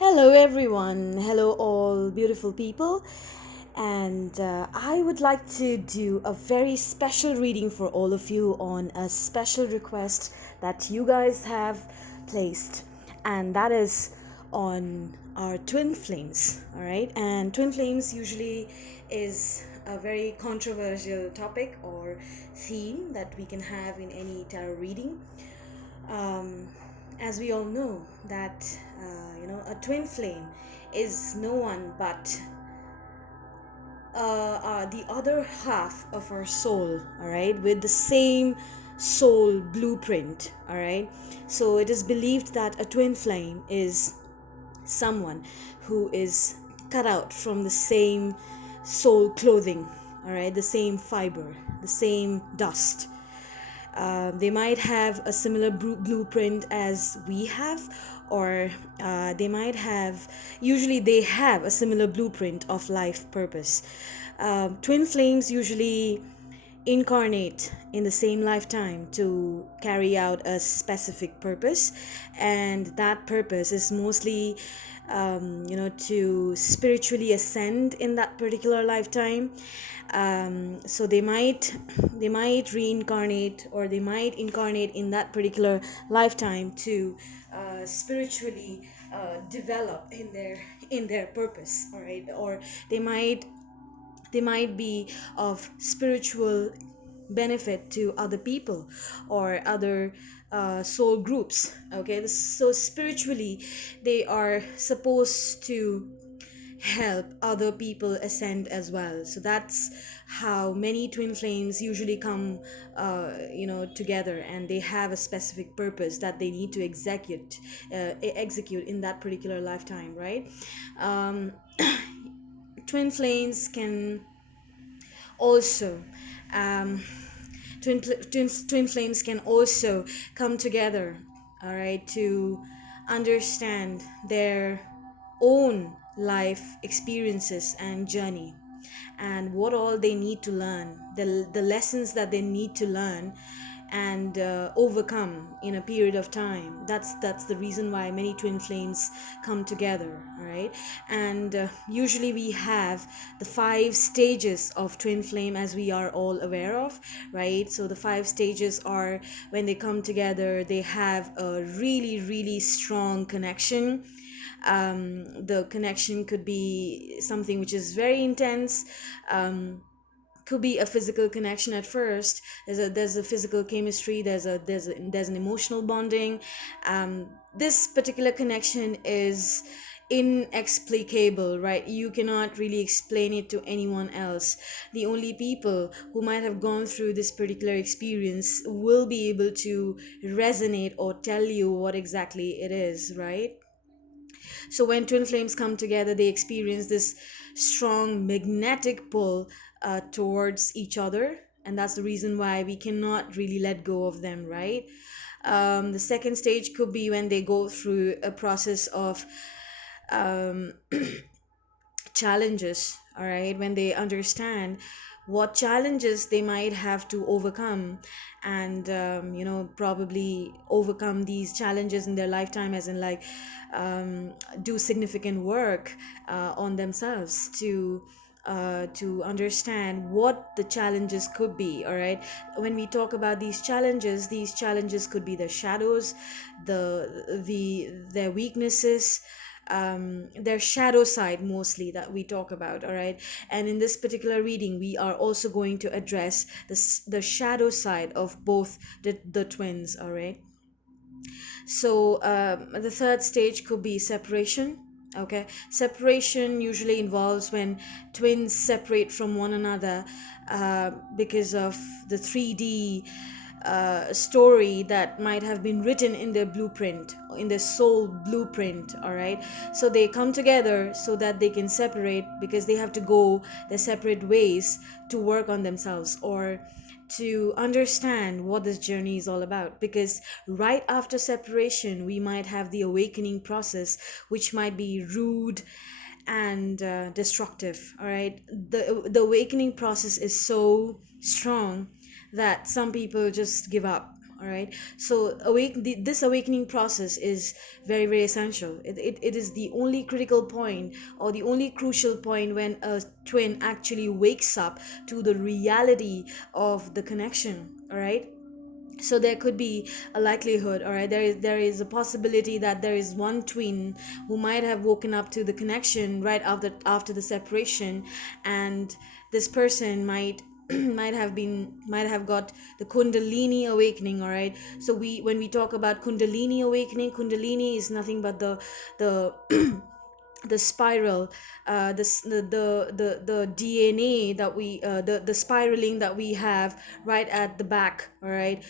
Hello, everyone. Hello, all beautiful people. And I would like to do a very special reading for all of you on a special request that you guys have placed, and that is on our twin flames. All right, and twin flames usually is a very controversial topic or theme that we can have in any tarot reading. um, as we all know that a twin flame is no one but the other half of our soul, all right, with the same soul blueprint, all right. So it is believed that a twin flame is someone who is cut out from the same soul clothing, all right, the same fiber, the same dust. They might have a similar blueprint as we have, or they might have, usually, they have a similar blueprint of life purpose. Twin flames usually incarnate in the same lifetime to carry out a specific purpose, and that purpose is mostly to spiritually ascend in that particular lifetime. So they might reincarnate, or they might incarnate in that particular lifetime to spiritually develop in their purpose, all right. Or they might they might be of spiritual benefit to other people or other soul groups. Okay, so spiritually they are supposed to help other people ascend as well. So that's how many twin flames usually come together, and they have a specific purpose that they need to execute in that particular lifetime, right? um, Twin flames can also um, twin flames can also come together, all right, to understand their own life experiences and journey, and what all they need to learn, the lessons that they need to learn and overcome in a period of time. That's the reason why many twin flames come together, all right. And usually we have the 5 stages of twin flame, as we are all aware of, right? So the 5 stages are, when they come together, they have a really, really strong connection. The connection could be something which is very intense. Could be a physical connection at first. There's a physical chemistry, there's an emotional bonding. This particular connection is inexplicable, right? You cannot really explain it to anyone else. The only people who might have gone through this particular experience will be able to resonate or tell you what exactly it is, right? So when twin flames come together, they experience this strong magnetic pull towards each other, and that's the reason why we cannot really let go of them, right? The second stage could be when they go through a process of um, challenges, all right, when they understand what challenges they might have to overcome, and probably overcome these challenges in their lifetime, as in, like, do significant work on themselves to understand what the challenges could be, all right. When we talk about these challenges could be the shadows, their weaknesses, their shadow side, mostly, that we talk about, all right. And in this particular reading, we are also going to address the shadow side of both the twins, all right. So the third stage could be separation. Okay, separation usually involves when twins separate from one another because of the 3D story that might have been written in their blueprint, in their soul blueprint, all right. So they come together so that they can separate, because they have to go their separate ways to work on themselves, or to understand what this journey is all about. Because right after separation, we might have the awakening process, which might be rude and destructive, all right. The awakening process is so strong that some people just give up, All right. So this awakening process is very, very essential. It is the only critical point, or the only crucial point, when a twin actually wakes up to the reality of the connection. All right. So there could be a likelihood, all right, there is a possibility that there is one twin who might have woken up to the connection right after the separation, and this person might might have got the kundalini awakening. All right. So when we talk about kundalini awakening, kundalini is nothing but the the spiral, the DNA that we the spiraling that we have right at the back. All right.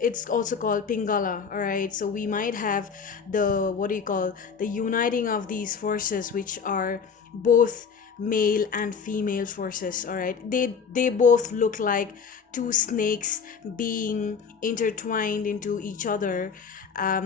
It's also called pingala. All right. So we might have the, what do you call, the uniting of these forces, which are both male and female forces. All right. They both look like two snakes being intertwined into each other,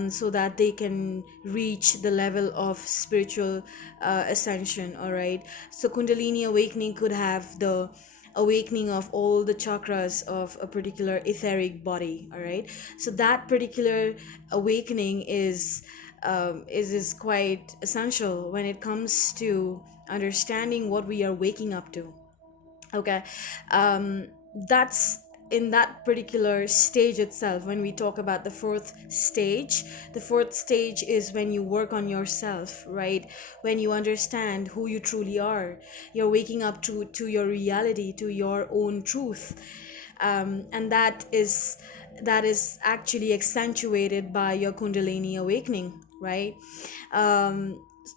so that they can reach the level of spiritual ascension. All right. So kundalini awakening could have the awakening of all the chakras of a particular etheric body. All right. So that particular awakening is quite essential when it comes to understanding what we are waking up to. Okay. That's in that particular stage itself. When we talk about the fourth stage is when you work on yourself, right? When you understand who you truly are, you're waking up to your reality, to your own truth. And that is actually accentuated by your kundalini awakening, right?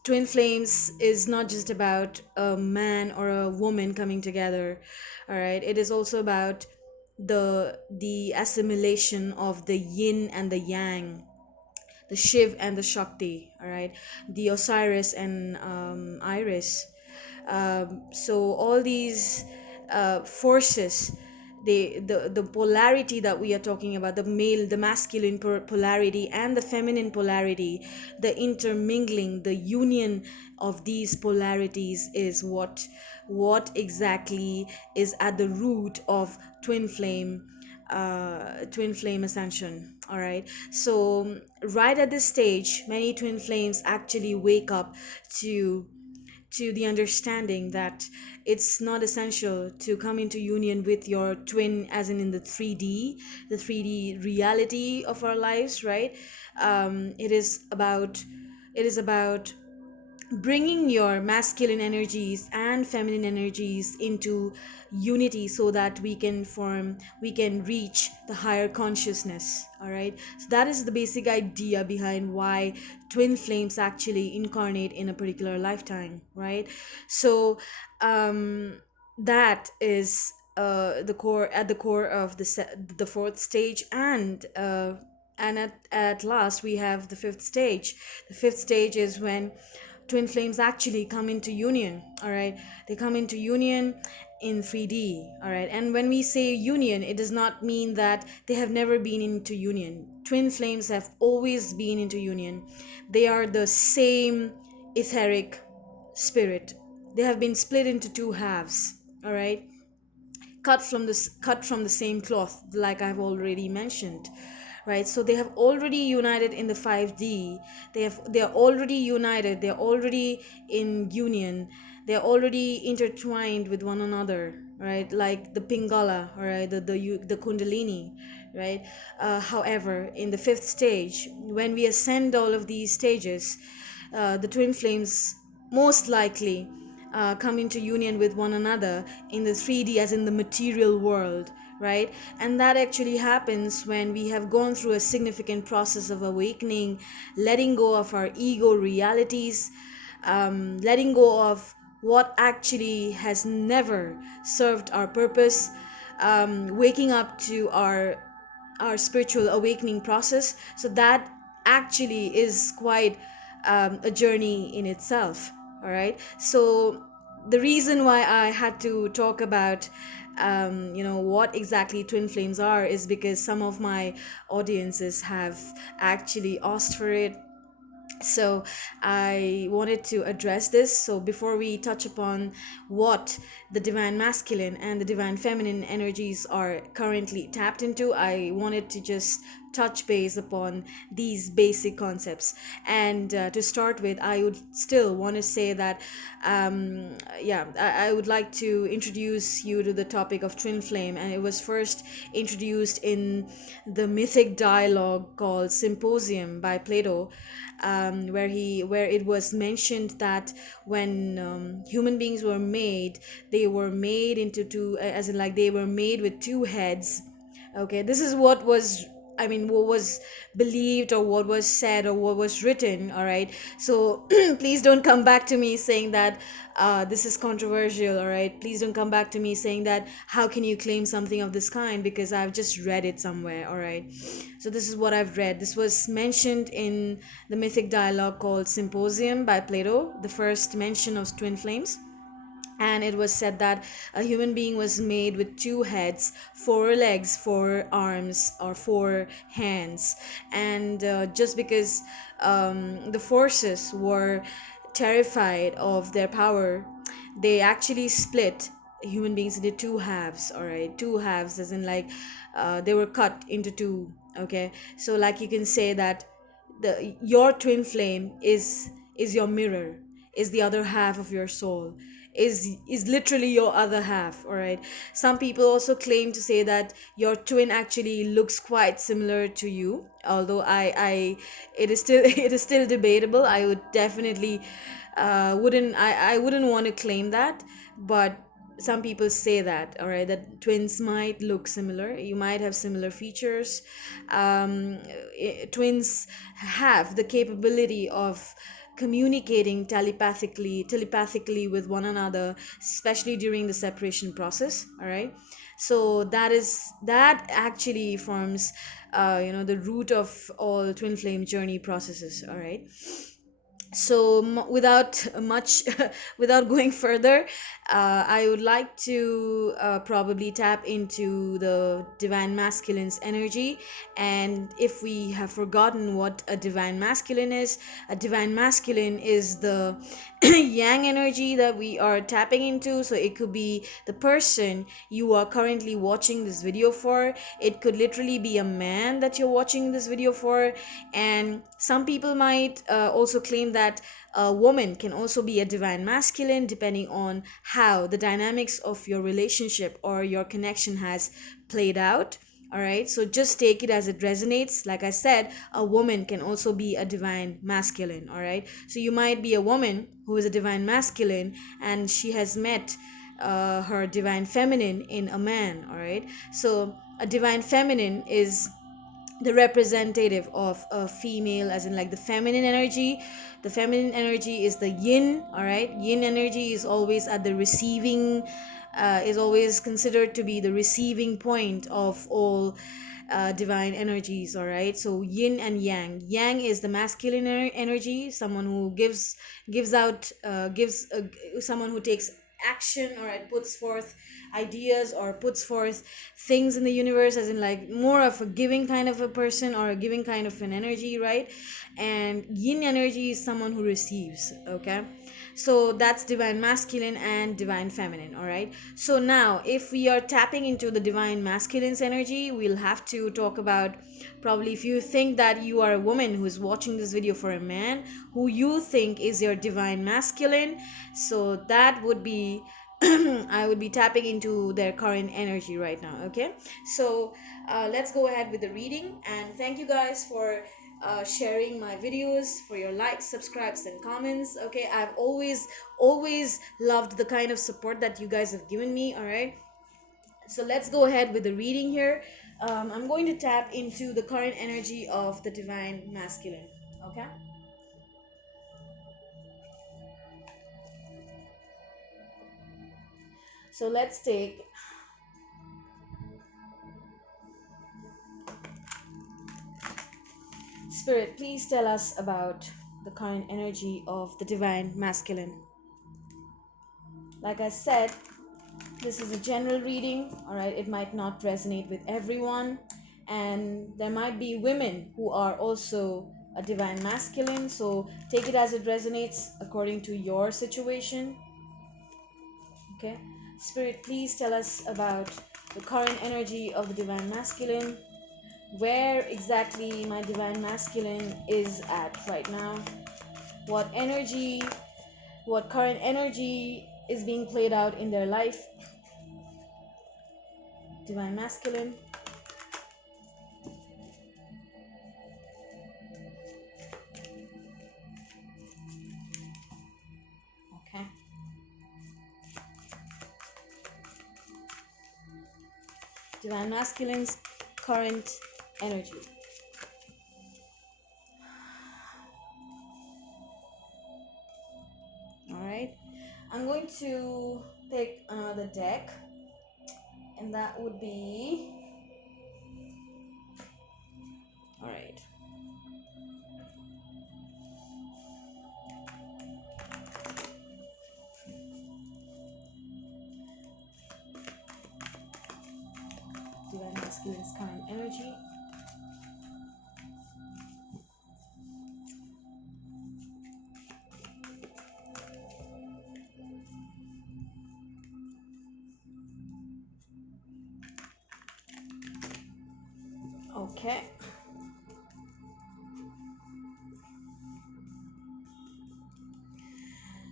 Twin flames is not just about a man or a woman coming together. All right. It is also about the assimilation of the yin and the yang, the Shiv and the Shakti. All right. The Osiris and Iris. So all these forces, the polarity that we are talking about, the masculine polarity and the feminine polarity, the intermingling, the union of these polarities is what exactly is at the root of twin flame ascension. All right. So right at this stage, many twin flames actually wake up to the understanding that it's not essential to come into union with your twin, as in the 3D reality of our lives, right? It is about bringing your masculine energies and feminine energies into unity, so that we can reach the higher consciousness. All right. So that is the basic idea behind why twin flames actually incarnate in a particular lifetime, right? So that is the core of the fourth stage. And at last we have the fifth stage. The fifth stage is when twin flames actually come into union. All right. They come into union in 3D. All right. And when we say union, it does not mean that they have never been into union. Twin flames have always been into union. They are the same etheric spirit. They have been split into two halves. All right. Cut from the same cloth, like I've already mentioned, right? So they have already united in the 5D. They are already united. They're already in union. They're already intertwined with one another, right? Like the pingala, all right, the kundalini, right? However, in the fifth stage, when we ascend all of these stages, the twin flames most likely come into union with one another in the 3D, as in the material world, right? And that actually happens when we have gone through a significant process of awakening, letting go of our ego realities, letting go of what actually has never served our purpose, waking up to our spiritual awakening process. So that actually is quite a journey in itself. All right. So the reason why I had to talk about what exactly twin flames are is because some of my audiences have actually asked for it. So I wanted to address this. So before we touch upon what the divine masculine and the divine feminine energies are currently tapped into, I wanted to just touch base upon these basic concepts. And to start with, I would still want to say that I would like to introduce you to the topic of twin flame, and it was first introduced in the mythic dialogue called Symposium by Plato, where it was mentioned that when human beings were made, they were made into two, as in like they were made with two heads. Okay, this is what was, I mean, what was believed or what was said or what was written. All right, so please don't come back to me saying that this is controversial. All right, please don't come back to me saying that how can you claim something of this kind, because I've just read it somewhere. All right, so this is what I've read. This was mentioned in the mythic dialogue called Symposium by Plato, the first mention of twin flames. And it was said that a human being was made with two heads, four legs, four arms, or four hands. And just because the forces were terrified of their power, they actually split human beings into two halves. All right, two halves, as in like they were cut into two. Okay, so like you can say that your twin flame is your mirror, is the other half of your soul, is literally your other half. All right, some people also claim to say that your twin actually looks quite similar to you, although I it is still it is still debatable. I would definitely I wouldn't want to claim that, but some people say that. All right, that twins might look similar, you might have similar features. Twins have the capability of communicating telepathically with one another, especially during the separation process. All right, so that actually forms the root of all twin flame journey processes. All right, so without much without going further, I would like to probably tap into the divine masculine's energy. And if we have forgotten what a divine masculine is, a divine masculine is the yang energy that we are tapping into. So it could be the person you are currently watching this video for, it could literally be a man that you're watching this video for. And some people might also claim that a woman can also be a divine masculine, depending on how the dynamics of your relationship or your connection has played out. All right, so just take it as it resonates. Like I said, a woman can also be a divine masculine. All right, so you might be a woman who is a divine masculine and she has met her divine feminine in a man. All right, so a divine feminine is the representative of a female, as in like the feminine energy. The feminine energy is the yin. All right, yin energy is always at the receiving, is always considered to be the receiving point of all divine energies. All right, so yin and yang. Yang is the masculine energy, someone who gives out gives someone who takes action, or it puts forth ideas or puts forth things in the universe, as in like more of a giving kind of a person or a giving kind of an energy, right? And yin energy is someone who receives. Okay, so that's divine masculine and divine feminine. All right, so now if we are tapping into the divine masculine's energy, we'll have to talk about, probably if you think that you are a woman who is watching this video for a man who you think is your divine masculine, so that would be I would be tapping into their current energy right now. Okay, so let's go ahead with the reading. And thank you guys for sharing my videos, for your likes, subscribes, and comments. Okay, I've always loved the kind of support that you guys have given me. All right, so let's go ahead with the reading here. I'm going to tap into the current energy of the divine masculine. Okay, so let's take, Spirit, please tell us about the current energy of the divine masculine. Like I said, this is a general reading. All right, it might not resonate with everyone, and there might be women who are also a divine masculine. So take it as it resonates according to your situation. Okay, Spirit, please tell us about the current energy of the divine masculine. Where exactly my divine masculine is at right now. What energy, what current energy is being played out in their life. Divine masculine. Okay. Divine masculine's current energy. All right. I'm going to pick another deck, and that would be. All right. Divine masculine's current energy. Okay.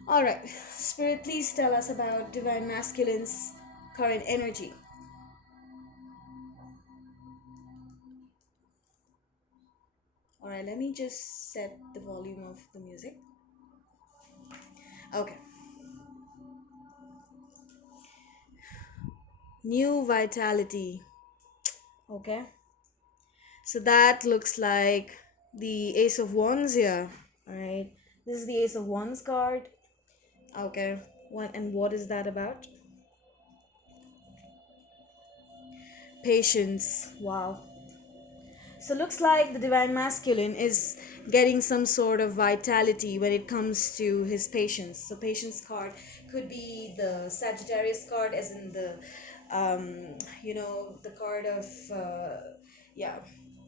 All right. Spirit, please tell us about divine masculine's current energy. All right, let me just set the volume of the music. Okay. New vitality. Okay. So that looks like the Ace of Wands here. All right. This is the Ace of Wands card. Okay. What is that about? Patience. Wow. So looks like the divine masculine is getting some sort of vitality when it comes to his patience. So patience card could be the Sagittarius card, as in the, the card of, yeah,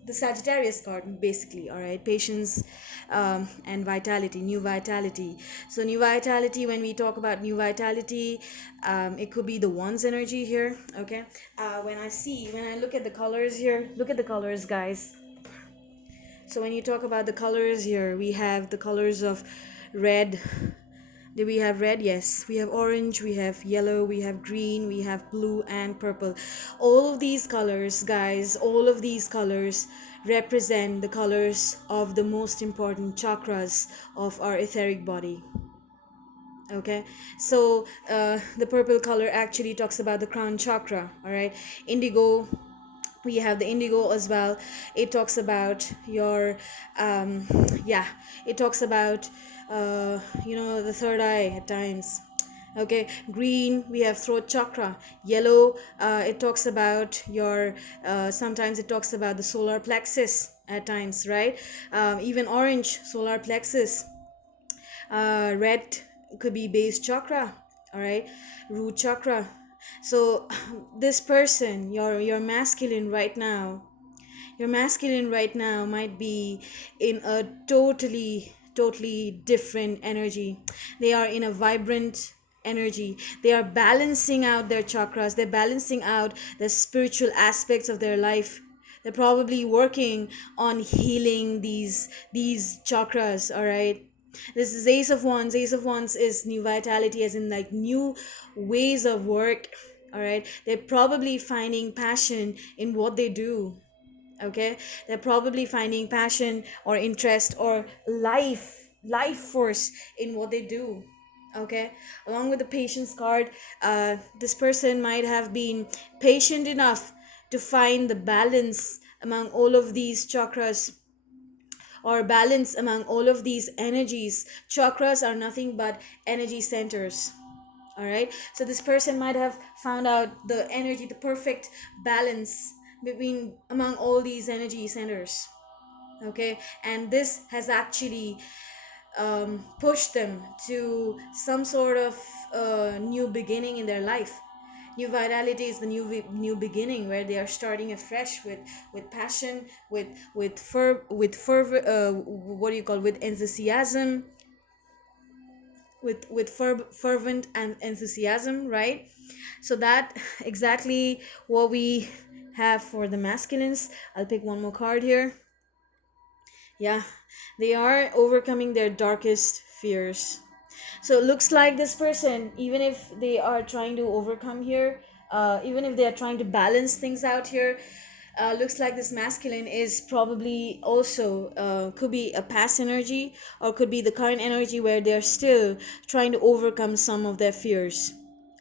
the Sagittarius card basically. All right, patience, and vitality, new vitality. So new vitality. When we talk about new vitality, it could be the one's energy here. Okay, when I look at the colors here, look at the colors, guys. So when you talk about the colors here, we have the colors of red. Do we have red? Yes. We have orange, we have yellow, we have green, we have blue and purple. All of these colors, guys, all of these colors represent the colors of the most important chakras of our etheric body. Okay, so the purple color actually talks about the crown chakra. All right, indigo, we have the indigo as well. It talks about your yeah, it talks about the third eye at times. Okay, green, we have throat chakra. Yellow, it talks about your sometimes it talks about the solar plexus at times, right? Even orange, solar plexus. Red could be base chakra. All right, root chakra. So this person, your masculine right now, your masculine right now might be in a totally different energy. They are in a vibrant energy. They are balancing out their chakras. They're balancing out the spiritual aspects of their life. They're probably working on healing these chakras. All right, this is Ace of Wands. Ace of Wands is new vitality, as in like new ways of work. All right, they're probably finding passion in what they do. Okay, they're probably finding passion or interest or life force in what they do. Okay, along with the patience card, this person might have been patient enough to find the balance among all of these chakras, or balance among all of these energies. Chakras are nothing but energy centers. All right, so this person might have found out the energy, the perfect balance between among all these energy centers. Okay, and this has actually pushed them to some sort of new beginning in their life. New vitality is the new beginning, where they are starting afresh with passion, with fervor, what do you call, with enthusiasm, fervent and enthusiasm, right? So that exactly what we have for the masculines. I'll pick one more card here. Yeah, they are overcoming their darkest fears. So it looks like this person, even if they are trying to overcome here, even if they are trying to balance things out here, looks like this masculine is probably also, could be a past energy, or could be the current energy where they're still trying to overcome some of their fears.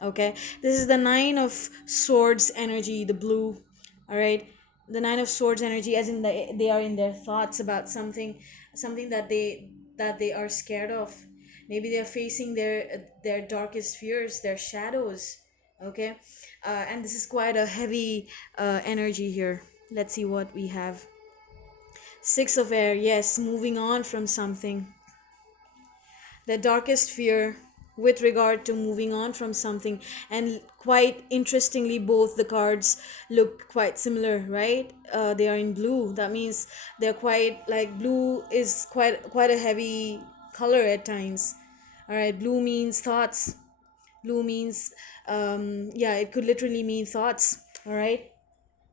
Okay, this is the Nine of Swords energy, the blue. All right, the Nine of Swords energy, as in they are in their thoughts about something that they are scared of. Maybe they're facing their darkest fears, their shadows. Okay, and this is quite a heavy energy here. Let's see what we have. Six of Air, yes, moving on from something. The darkest fear with regard to moving on from something. And quite interestingly, both the cards look quite similar, right? They are in blue. That means they're quite, like, blue is quite a heavy color at times. All right, blue means thoughts. Blue means, yeah, it could literally mean thoughts. All right,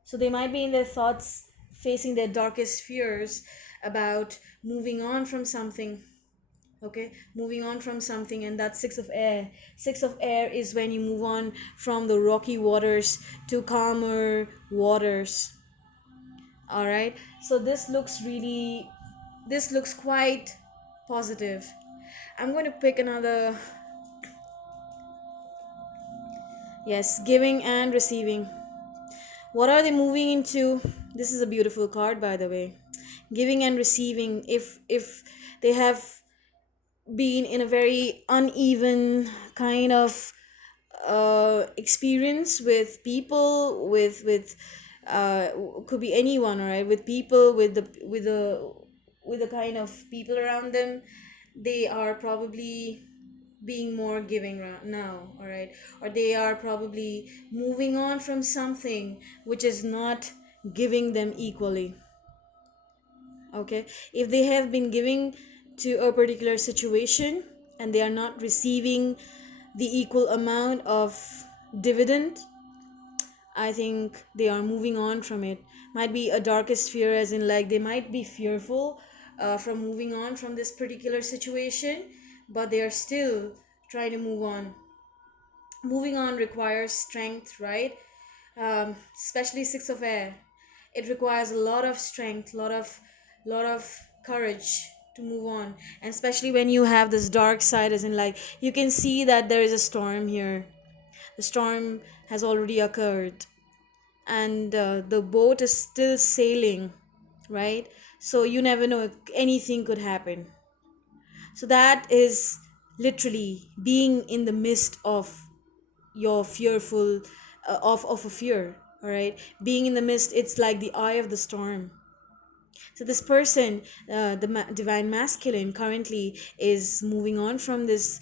so they might be in their thoughts, facing their darkest fears about moving on from something. Okay, moving on from something. And that's Six of Air. Six of Air is when you move on from the rocky waters to calmer waters. All right, so this looks quite positive. I'm going to pick another. Yes, giving and receiving. What are they moving into? This is a beautiful card, by the way. Giving and receiving. If they have been in a very uneven kind of experience with people, with uh, could be anyone, all right, with people, with the kind of people around them, they are probably being more giving now, all right, or they are probably moving on from something which is not giving them equally. Okay, if they have been giving to a particular situation and they are not receiving the equal amount of dividend, I think they are moving on from it. Might be a darkest fear, as in, like, they might be fearful from moving on from this particular situation, but they are still trying to move on. Moving on requires strength, right? Especially Six of Air, it requires a lot of strength, lot of courage to move on. And especially when you have this dark side, as in, like, you can see that there is a storm here. The storm has already occurred, and the boat is still sailing, right? So you never know, anything could happen. So that is literally being in the midst of your fearful, of a fear. All right, being in the midst, it's like the eye of the storm. So this person, the divine masculine, currently is moving on from this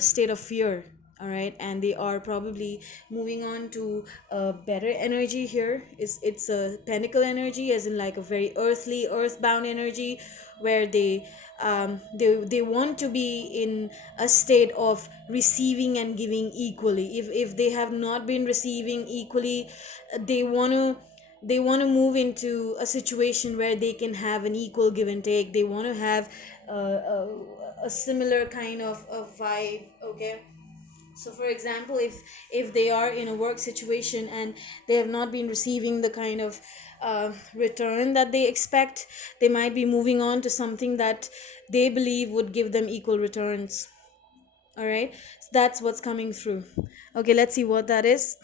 state of fear. All right, and they are probably moving on to a better energy here. It's a pentacle energy, as in, like, a very earthly, earthbound energy, where they want to be in a state of receiving and giving equally. If they have not been receiving equally, they want to move into a situation where they can have an equal give and take. They want to have a similar kind of a vibe. Okay, so for example, if they are in a work situation and they have not been receiving the kind of return that they expect, they might be moving on to something that they believe would give them equal returns. All right, so that's what's coming through. Okay, let's see what that is.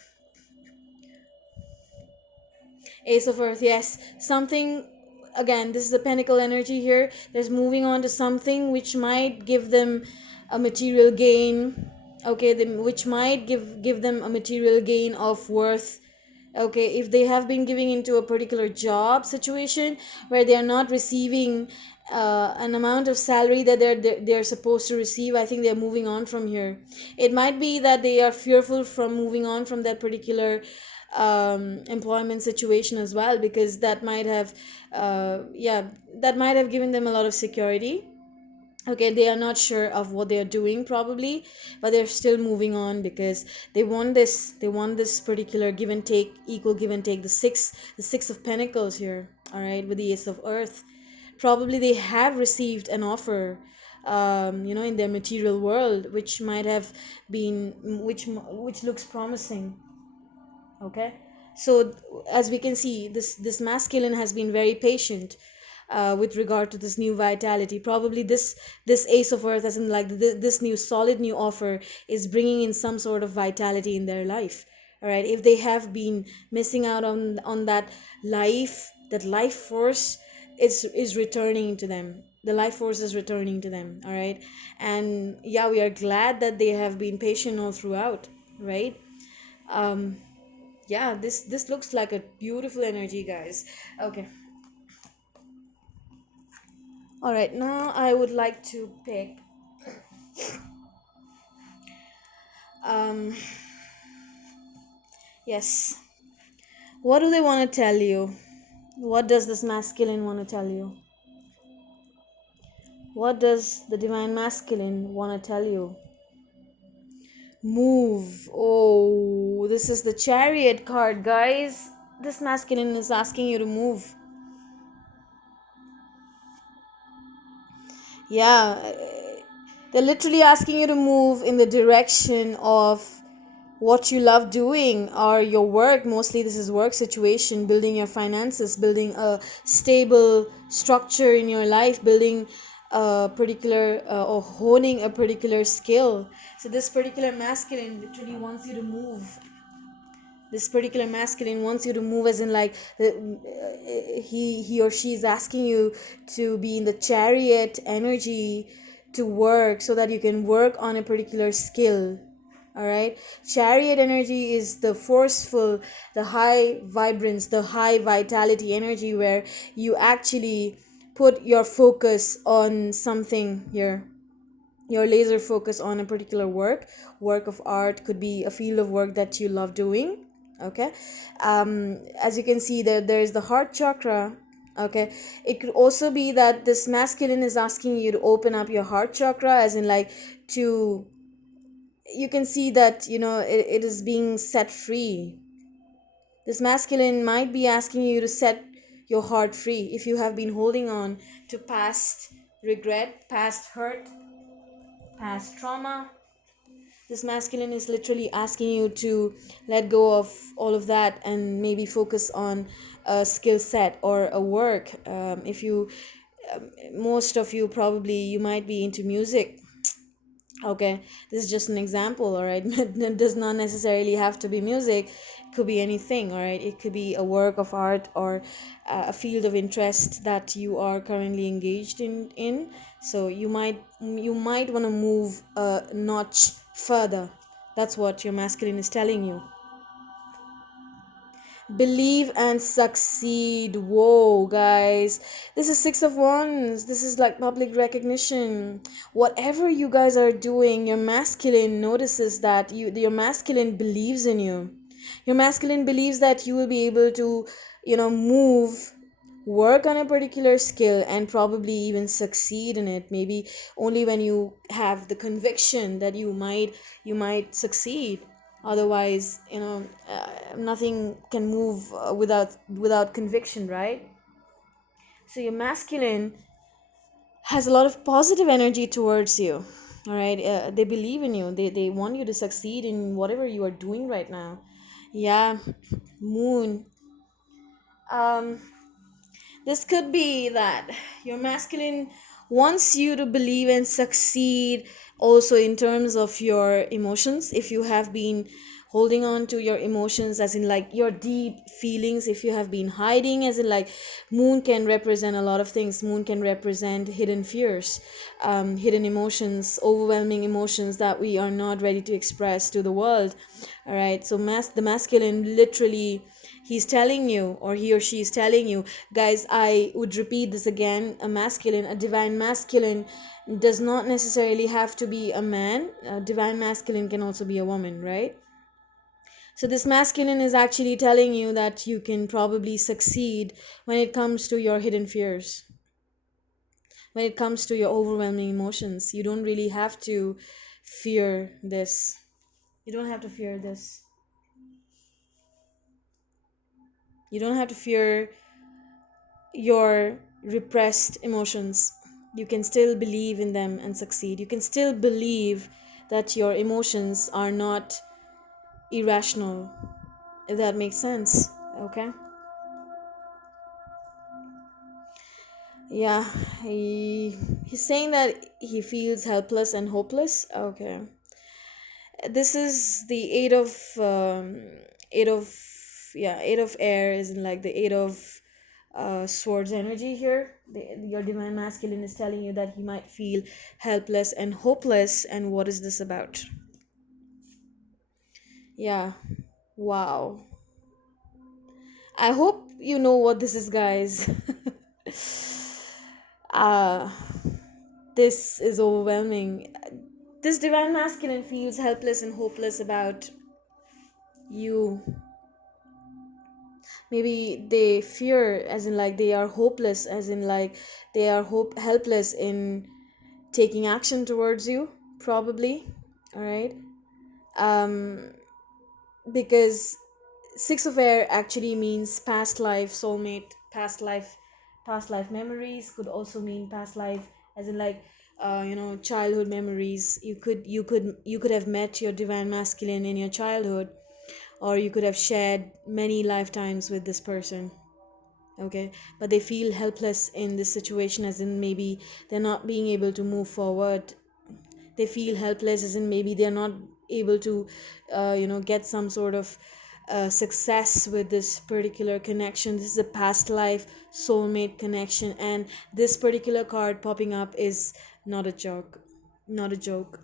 Ace of Earth, yes. Something, again, this is the Pentacle energy here. There's moving on to something which might give them a material gain. Okay, which might give them a material gain of worth. Okay, if they have been giving into a particular job situation where they are not receiving an amount of salary that they're supposed to receive. I think they're moving on from here. It might be that they are fearful from moving on from that particular employment situation as well, because that might have yeah, that might have given them a lot of security. Okay, they are not sure of what they are doing probably, but they're still moving on because they want this particular give and take, equal give and take, the six of pentacles here, all right, with the ace of earth. Probably they have received an offer, in their material world, which might have been, which looks promising. Okay, so as we can see, this masculine has been very patient with regard to this new vitality. Probably this ace of earth, as in like this new solid new offer, is bringing in some sort of vitality in their life. All right, if they have been missing out on that life force is returning to them. The life force is returning to them. All right, and yeah, we are glad that they have been patient all throughout, right? um yeah, this looks like a beautiful energy, guys. Okay, all right, now I would like to pick, um yes, what do they want to tell you? What does this masculine want to tell you? What does the divine masculine want to tell you? Move. Oh, this is the chariot card, guys. This masculine is asking you to move. Yeah, they're literally asking you to move in the direction of what you love doing, or your work. Mostly this is work situation, building your finances, building a stable structure in your life, building a particular or honing a particular skill. So this particular masculine literally wants you to move. This particular masculine wants you to move, as in like he or she is asking you to be in the chariot energy, to work so that you can work on a particular skill. All right, chariot energy is the forceful, the high vibrance, the high vitality energy, where you actually put your focus on something here, your laser focus on a particular work of art, could be a field of work that you love doing. Okay, as you can see, there's the heart chakra. Okay, it could also be that this masculine is asking you to open up your heart chakra, as in like, to, you can see that, it is being set free. This masculine might be asking you to set your heart free if you have been holding on to past regret, past hurt, past trauma. This masculine is literally asking you to let go of all of that and maybe focus on a skill set or a work. If you Most of you, probably you might be into music. Okay, this is just an example, all right. It does not necessarily have to be music. It could be anything, all right. It could be a work of art, or a field of interest that you are currently engaged in. So you might want to move a notch further. That's what your masculine is telling you. Believe and succeed. Whoa, guys, this is six of wands. This is like public recognition. Whatever you guys are doing, your masculine notices that your masculine believes in you. Your masculine believes that you will be able to, move, work on a particular skill, and probably even succeed in it. Maybe only when you have the conviction that you might succeed. Otherwise, nothing can move without conviction, right? So your masculine has a lot of positive energy towards you. All right, they believe in you. They want you to succeed in whatever you are doing right now. Yeah, moon. um This could be that your masculine wants you to believe and succeed also in terms of your emotions. If you have been holding on to your emotions, as in like your deep feelings, if you have been hiding, as in like, moon can represent a lot of things. Moon can represent hidden fears, hidden emotions, overwhelming emotions that we are not ready to express to the world. All right, so the masculine literally He's telling you, or he or she is telling you, guys, I would repeat this again, a divine masculine does not necessarily have to be a man. A divine masculine can also be a woman, right? So this masculine is actually telling you that you can probably succeed when it comes to your hidden fears, when it comes to your overwhelming emotions. You don't really have to fear this. You don't have to fear this. You don't have to fear your repressed emotions. You can still believe in them and succeed. You can still believe that your emotions are not irrational, if that makes sense. Okay? Yeah, he's saying that he feels helpless and hopeless. Okay. This is the eight of yeah, eight of air is in like the eight of swords energy here. Your divine masculine is telling you that he might feel helpless and hopeless. And what is this about? Yeah, wow. I hope you know what this is, guys. uh this is overwhelming. This divine masculine feels helpless and hopeless about you. Maybe they fear, as in like they are hopeless, as in like they are helpless in taking action towards you, probably. All right. um because six of air actually means past life soulmate, past life memories. Could also mean past life, as in like childhood memories. You could have met your divine masculine in your childhood, or you could have shared many lifetimes with this person. Okay, but they feel helpless in this situation, as in maybe they're not being able to move forward. They feel helpless, as in maybe they're not able to get some sort of success with this particular connection. This is a past life soulmate connection, and this particular card popping up is not a joke. Not a joke.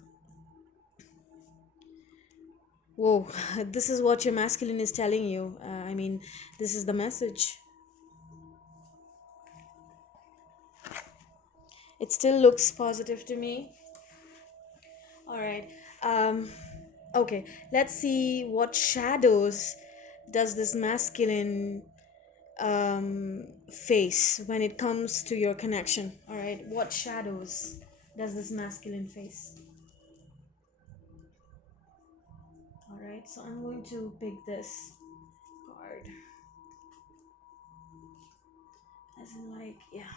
Whoa. This is what your masculine is telling you. I mean, this is the message. It still looks positive to me. All right. Um, okay. Let's see what shadows does this masculine face when it comes to your connection. All right. What shadows does this masculine face? All right. So I'm going to pick this card. As in, like, yeah.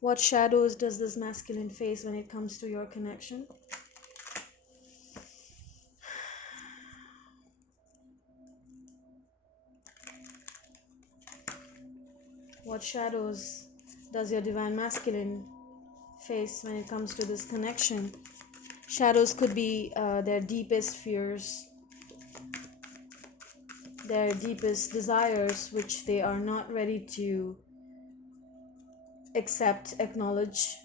What shadows does this masculine face when it comes to your connection? What shadows does your divine masculine face when it comes to this connection? Shadows could be their deepest fears, their deepest desires, which they are not ready to accept, acknowledge,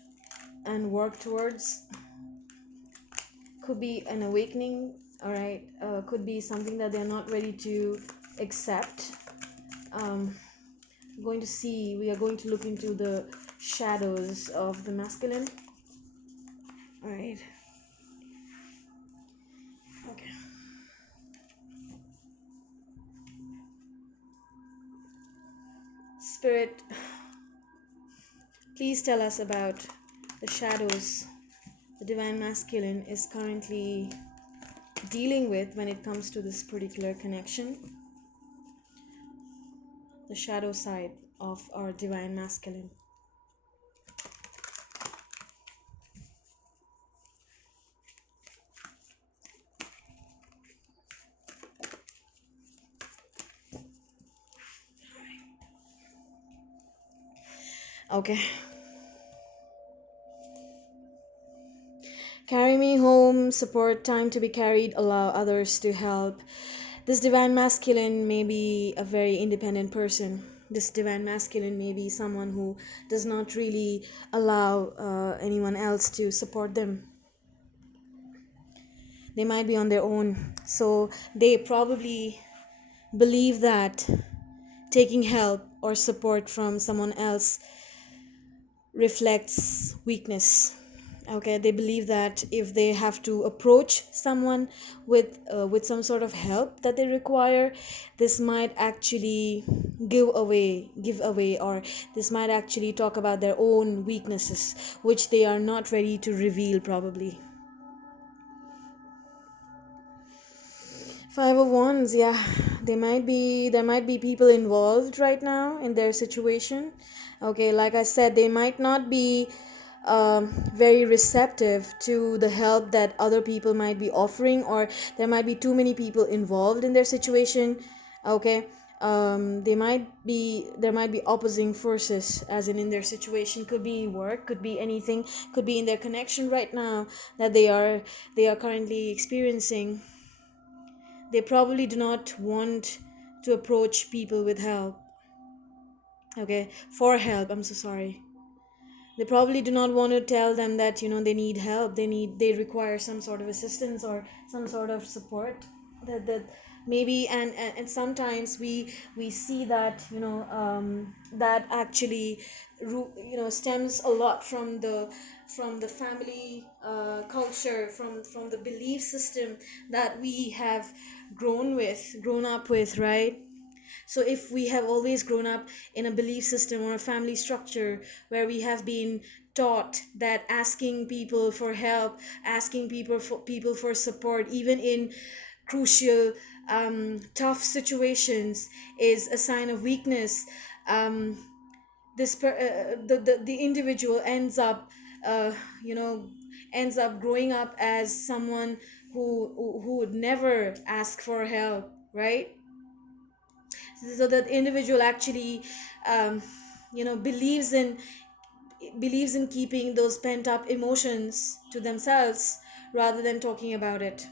and work towards. Could be an awakening, all right? Could be something that they're not ready to accept. Um, we are going to look into the shadows of the masculine. All right. Okay. Spirit, please tell us about the shadows the divine masculine is currently dealing with when it comes to this particular connection. The shadow side of our divine masculine. Okay. Carry me home, support, time to be carried, allow others to help. This divine masculine may be a very independent person. This divine masculine may be someone who does not really allow anyone else to support them. They might be on their own. So they probably believe that taking help or support from someone else reflects weakness. Okay, they believe that if they have to approach someone with some sort of help that they require, this might actually give away, or this might actually talk about their own weaknesses, which they are not ready to reveal probably. Five of Wands, yeah, there might be people involved right now in their situation. Okay, like I said, they might not be very receptive to the help that other people might be offering, or there might be too many people involved in their situation. Okay, there might be opposing forces, as in their situation. Could be work, could be anything, could be in their connection right now that they are currently experiencing. They probably do not want to approach people with help. Okay, for help, I'm so sorry. They probably do not want to tell them that they need help, they require some sort of assistance or some sort of support. That maybe, and sometimes we see that that actually stems a lot from the family culture, from the belief system that we have grown up with, right? So if we have always grown up in a belief system or a family structure where we have been taught that asking people for help, asking people for support, even in crucial, tough situations, is a sign of weakness. Um, the individual uh, you know ends up growing up as someone who would never ask for help, right? So that individual actually um, believes in keeping those pent up emotions to themselves rather than talking about it.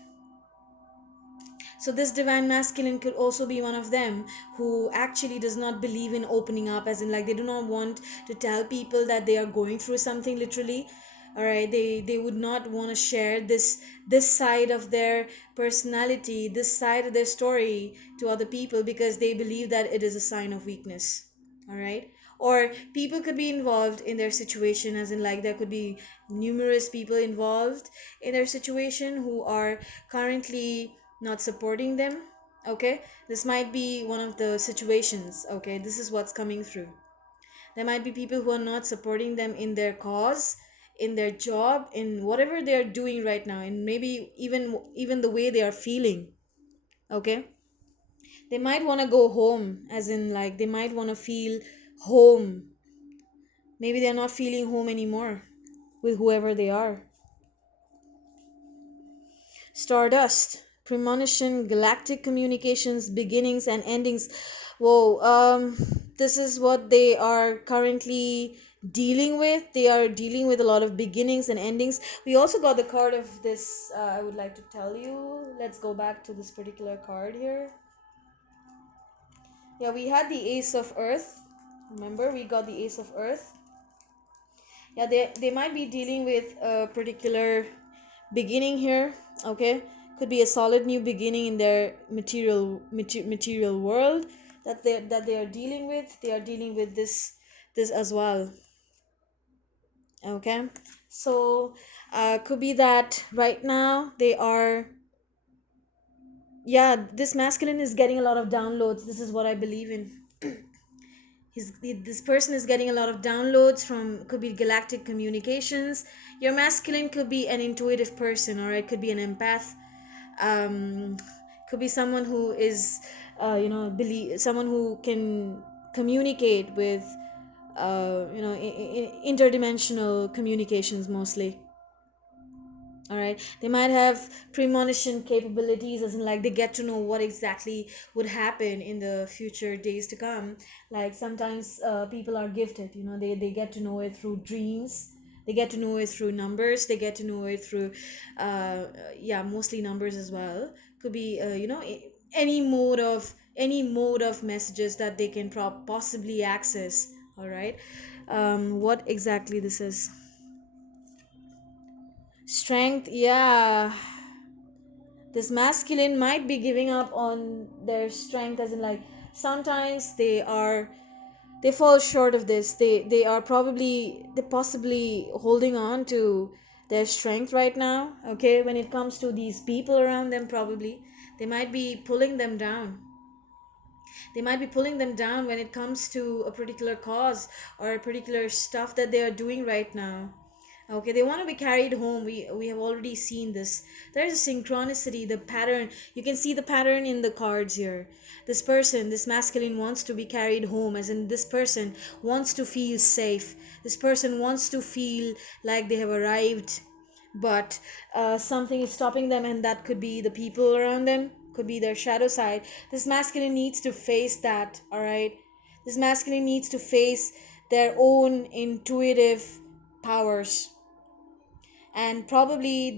So this divine masculine could also be one of them, who actually does not believe in opening up, as in, like, they do not want to tell people that they are going through something, literally. All right, they would not want to share this side of their personality, this side of their story to other people, because they believe that it is a sign of weakness. All right. Or people could be involved in their situation, as in, like, there could be numerous people involved in their situation who are currently not supporting them. Okay, this might be one of the situations. Okay, this is what's coming through. There might be people who are not supporting them in their cause, in their job, in whatever they are doing right now, and maybe even the way they are feeling. Okay, they might want to go home, as in, like, they might want to feel home. Maybe they're not feeling home anymore with whoever they are. Stardust, premonition, galactic communications, beginnings and endings. Whoa, this is what they are currently dealing with. They are dealing with a lot of beginnings and endings. We also got the card of this. I would like to tell you. Let's go back to this particular card here. Yeah, we had the Ace of Earth. Remember, we got the Ace of Earth. Yeah, they might be dealing with a particular beginning here. Okay, could be a solid new beginning in their material world that they are dealing with. They are dealing with this as well. Okay, so could be that right now they are, yeah, this masculine is getting a lot of downloads. This is what I believe in. This person is getting a lot of downloads from, could be galactic communications. Your masculine could be an intuitive person, or it could be an empath. um could be someone who is believe someone who can communicate with interdimensional communications mostly. All right, they might have premonition capabilities, as in, like, they get to know what exactly would happen in the future days to come. Like, sometimes people are gifted, they get to know it through dreams. They get to know it through numbers. They get to know it through yeah, mostly numbers as well. Could be any mode of messages that they can possibly access. All right, what exactly this is? Strength, yeah. This masculine might be giving up on their strength, as in, like, sometimes they fall short of this. They are probably, they possibly holding on to their strength right now. Okay, when it comes to these people around them, probably they might be pulling them down. They might be pulling them down when it comes to a particular cause or a particular stuff that they are doing right now. Okay, they want to be carried home. We have already seen this. There is a synchronicity, the pattern. You can see the pattern in the cards here. This person, this masculine, wants to be carried home, as in this person wants to feel safe. This person wants to feel like they have arrived, but something is stopping them, and that could be the people around them, could be their shadow side. This masculine needs to face that, all right? This masculine needs to face their own intuitive powers, and probably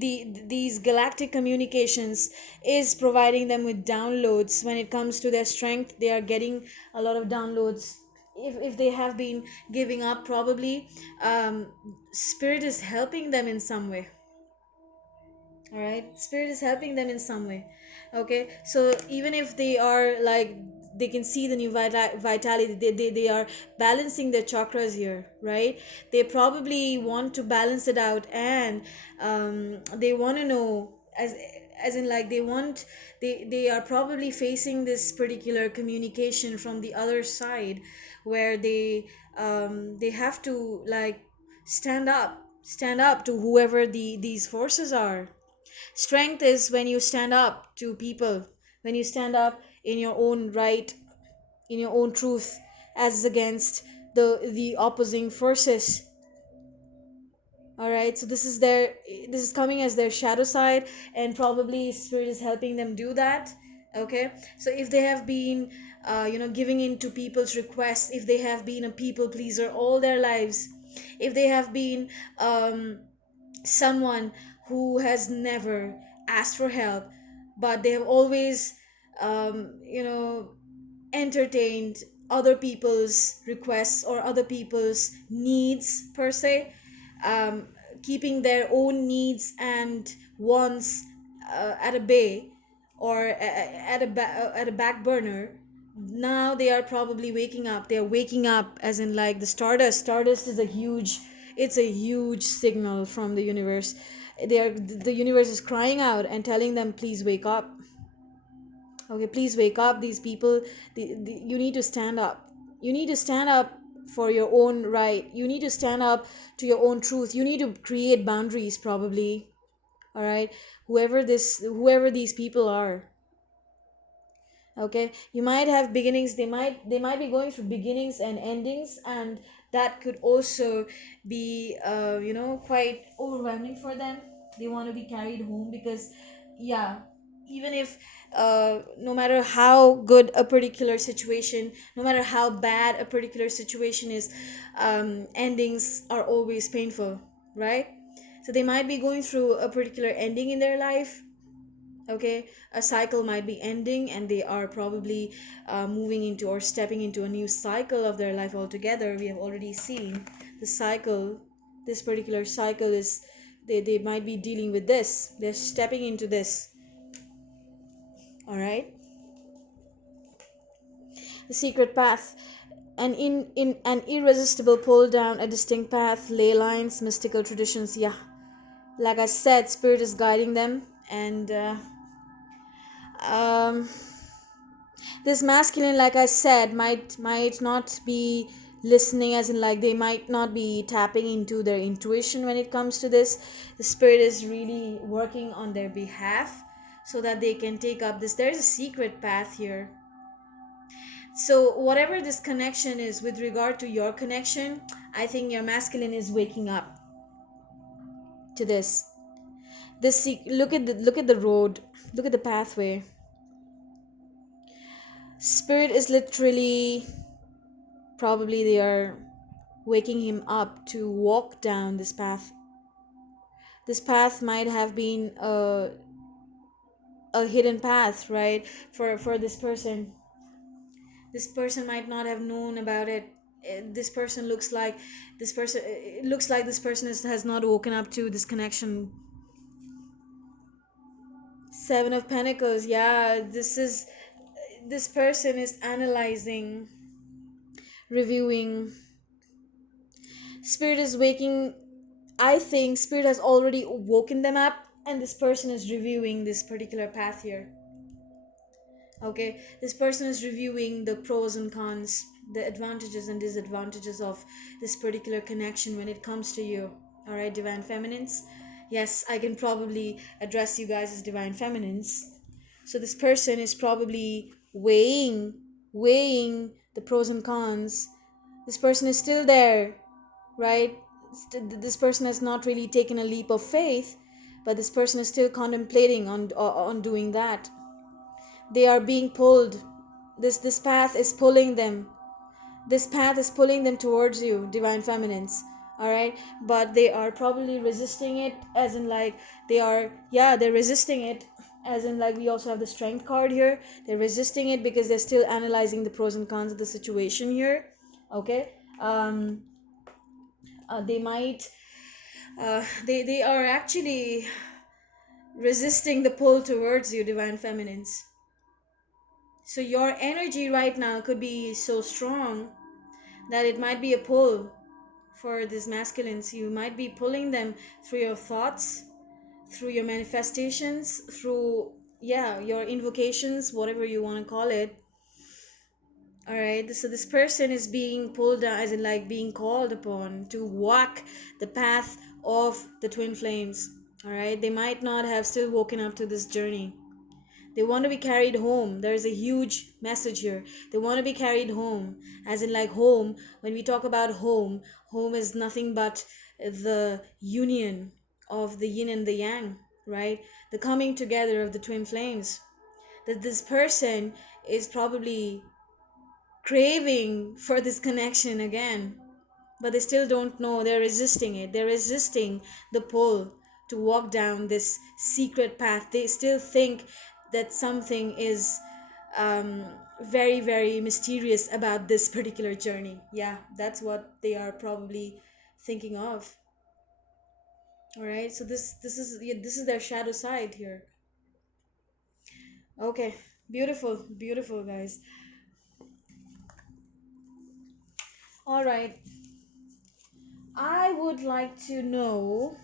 these galactic communications is providing them with downloads. When it comes to their strength, they are getting a lot of downloads. If they have been giving up, probably spirit is helping them in some way. All right, spirit is helping them in some way. Okay, so even if they are like, they can see the new vitality, they are balancing their chakras here, right? They probably want to balance it out, and they want to know, as in like they want, they are probably facing this particular communication from the other side, where they have to like stand up to whoever these forces are. Strength is when you stand up to people, when you stand up in your own right, in your own truth, as against the opposing forces. All right, so this is coming as their shadow side, and probably spirit is helping them do that. Okay, so if they have been giving in to people's requests, if they have been a people pleaser all their lives, if they have been someone who has never asked for help, but they have always entertained other people's requests or other people's needs per se, um, keeping their own needs and wants at a bay, or at a back burner. Now they are probably waking up. They are waking up, as in like the stardust is a huge, it's a huge signal from the universe. The universe is crying out and telling them, please wake up. Okay, please wake up. These people, you need to stand up. You need to stand up for your own right. You need to stand up to your own truth. You need to create boundaries, probably. All right, whoever these people are. Okay, you might have beginnings. They might be going through beginnings and endings, and that could also be quite overwhelming for them. They want to be carried home because, yeah, even if no matter how good a particular situation, no matter how bad a particular situation is, endings are always painful, right? So they might be going through a particular ending in their life. Okay, a cycle might be ending, and they are probably moving into or stepping into a new cycle of their life altogether. We have already seen the cycle. This particular cycle is, they might be dealing with this, they're stepping into this. All right, the secret path, in an irresistible pull down a distinct path, ley lines, mystical traditions. Yeah, like I said, spirit is guiding them, and um this masculine, like I said, might not be listening, as in like they might not be tapping into their intuition when it comes to this. The spirit is really working on their behalf so that they can take up this. There's a secret path here. So whatever this connection is with regard to your connection, I think your masculine is waking up to this. Look at the road, look at the pathway. Spirit is literally, probably they are waking him up to walk down this path. This path might have been a hidden path, right? For this person. This person might not have known about it. This person looks like, it looks like this person has not woken up to this connection. Seven of Pentacles. Yeah, this is this person is analyzing, reviewing. Spirit is waking. I think Spirit has already woken them up, and this person is reviewing this particular path here. Okay, this person is reviewing the pros and cons, the advantages and disadvantages of this particular connection when it comes to you. All right, divine feminines. Yes, I can probably address you guys as divine feminines. So this person is probably weighing the pros and cons. This person is still there, right? This person has not really taken a leap of faith, but this person is still contemplating on doing that. They are being pulled. This path is pulling them. This path is pulling them towards you, divine feminines. All right, but they are probably resisting it, as in like they're resisting it, as in like we also have the strength card here. They're resisting it because they're still analyzing the pros and cons of the situation here. Okay, they might they are actually resisting the pull towards you, divine feminines. So your energy right now could be so strong that it might be a pull for these masculines. You might be pulling them through your thoughts, through your manifestations, through your invocations, whatever you want to call it. All right, so this person is being pulled down, as in like being called upon to walk the path of the twin flames. All right, they might not have still woken up to this journey. They want to be carried home. There is a huge message here. They want to be carried home, as in like home. When we talk about home, home is nothing but the union of the yin and the yang, right? The coming together of the twin flames. That this person is probably craving for this connection again, but they still don't know. They're resisting it. They're resisting the pull to walk down this secret path. They still think that something is very, very mysterious about this particular journey. Yeah, that's what they are probably thinking of. All right, so this is their shadow side here. Okay, beautiful, beautiful, guys. All right, I would like to know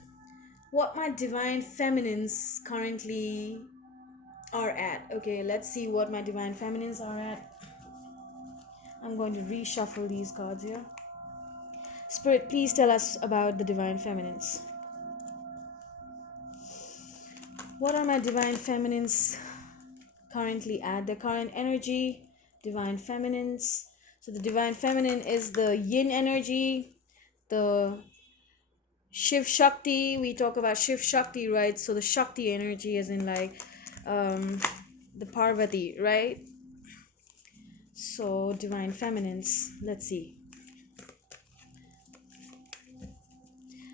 what my divine feminines currently are at. Okay, let's see what my divine feminines are at. I'm going to reshuffle these cards here. Spirit, please tell us about the divine feminines. What are my divine feminines currently at? Their current energy, divine feminines. So the divine feminine is the yin energy, the Shiv Shakti. We talk about Shiv Shakti, right? So the Shakti energy is in like the Parvati, right? So divine feminines, let's see.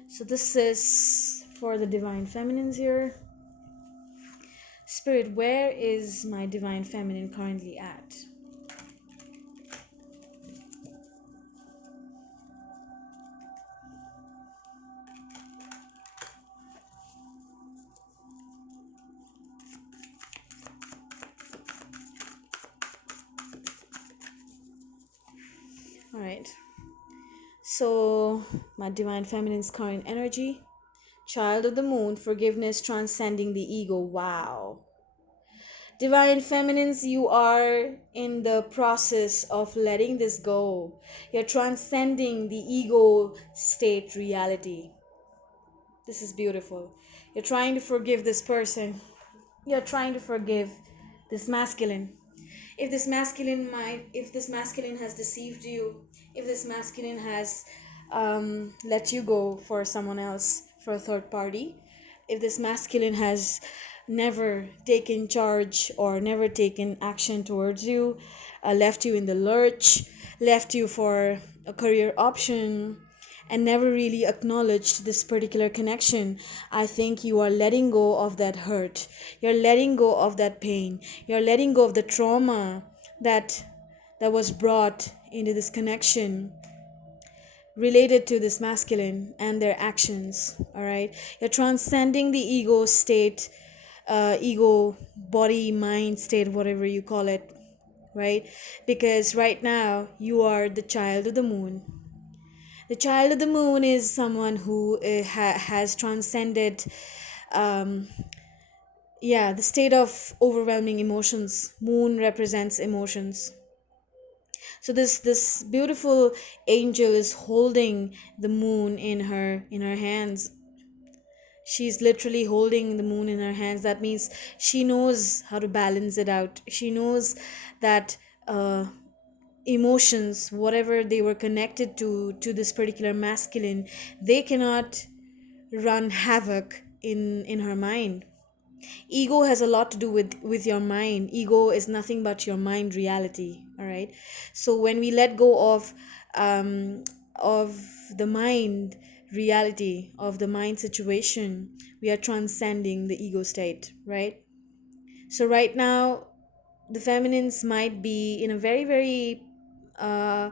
So this is for the divine feminines here. Spirit, where is my divine feminine currently at? All right. So my divine feminine's current energy, child of the moon, forgiveness, transcending the ego. Wow. Divine feminines, you are in the process of letting this go. You're transcending the ego state reality. This is beautiful. You're trying to forgive this person. You're trying to forgive this masculine. If this masculine has deceived you, if this masculine has let you go for someone else, for a third party, if this masculine has never taken charge or never taken action towards you, left you in the lurch, left you for a career option, and never really acknowledged this particular connection, I think you are letting go of that hurt. You're letting go of that pain. You're letting go of the trauma that was brought into this connection related to this masculine and their actions. All right, you're transcending the ego state, ego body mind state, whatever you call it. right? Because right now you are the child of the moon. The child of the moon is someone who has transcended, um, yeah, the state of overwhelming emotions. Moon represents emotions. So this beautiful angel is holding the moon in her hands. She's literally holding the moon in her hands. That means she knows how to balance it out. She knows that uh, emotions, whatever they were connected to this particular masculine, they cannot run havoc in her mind. Ego has a lot to do with your mind. Ego is nothing but your mind reality. All right. So when we let go um of the mind reality, of the mind situation, we are transcending the ego state, right? So right now the feminines might be in a very very uh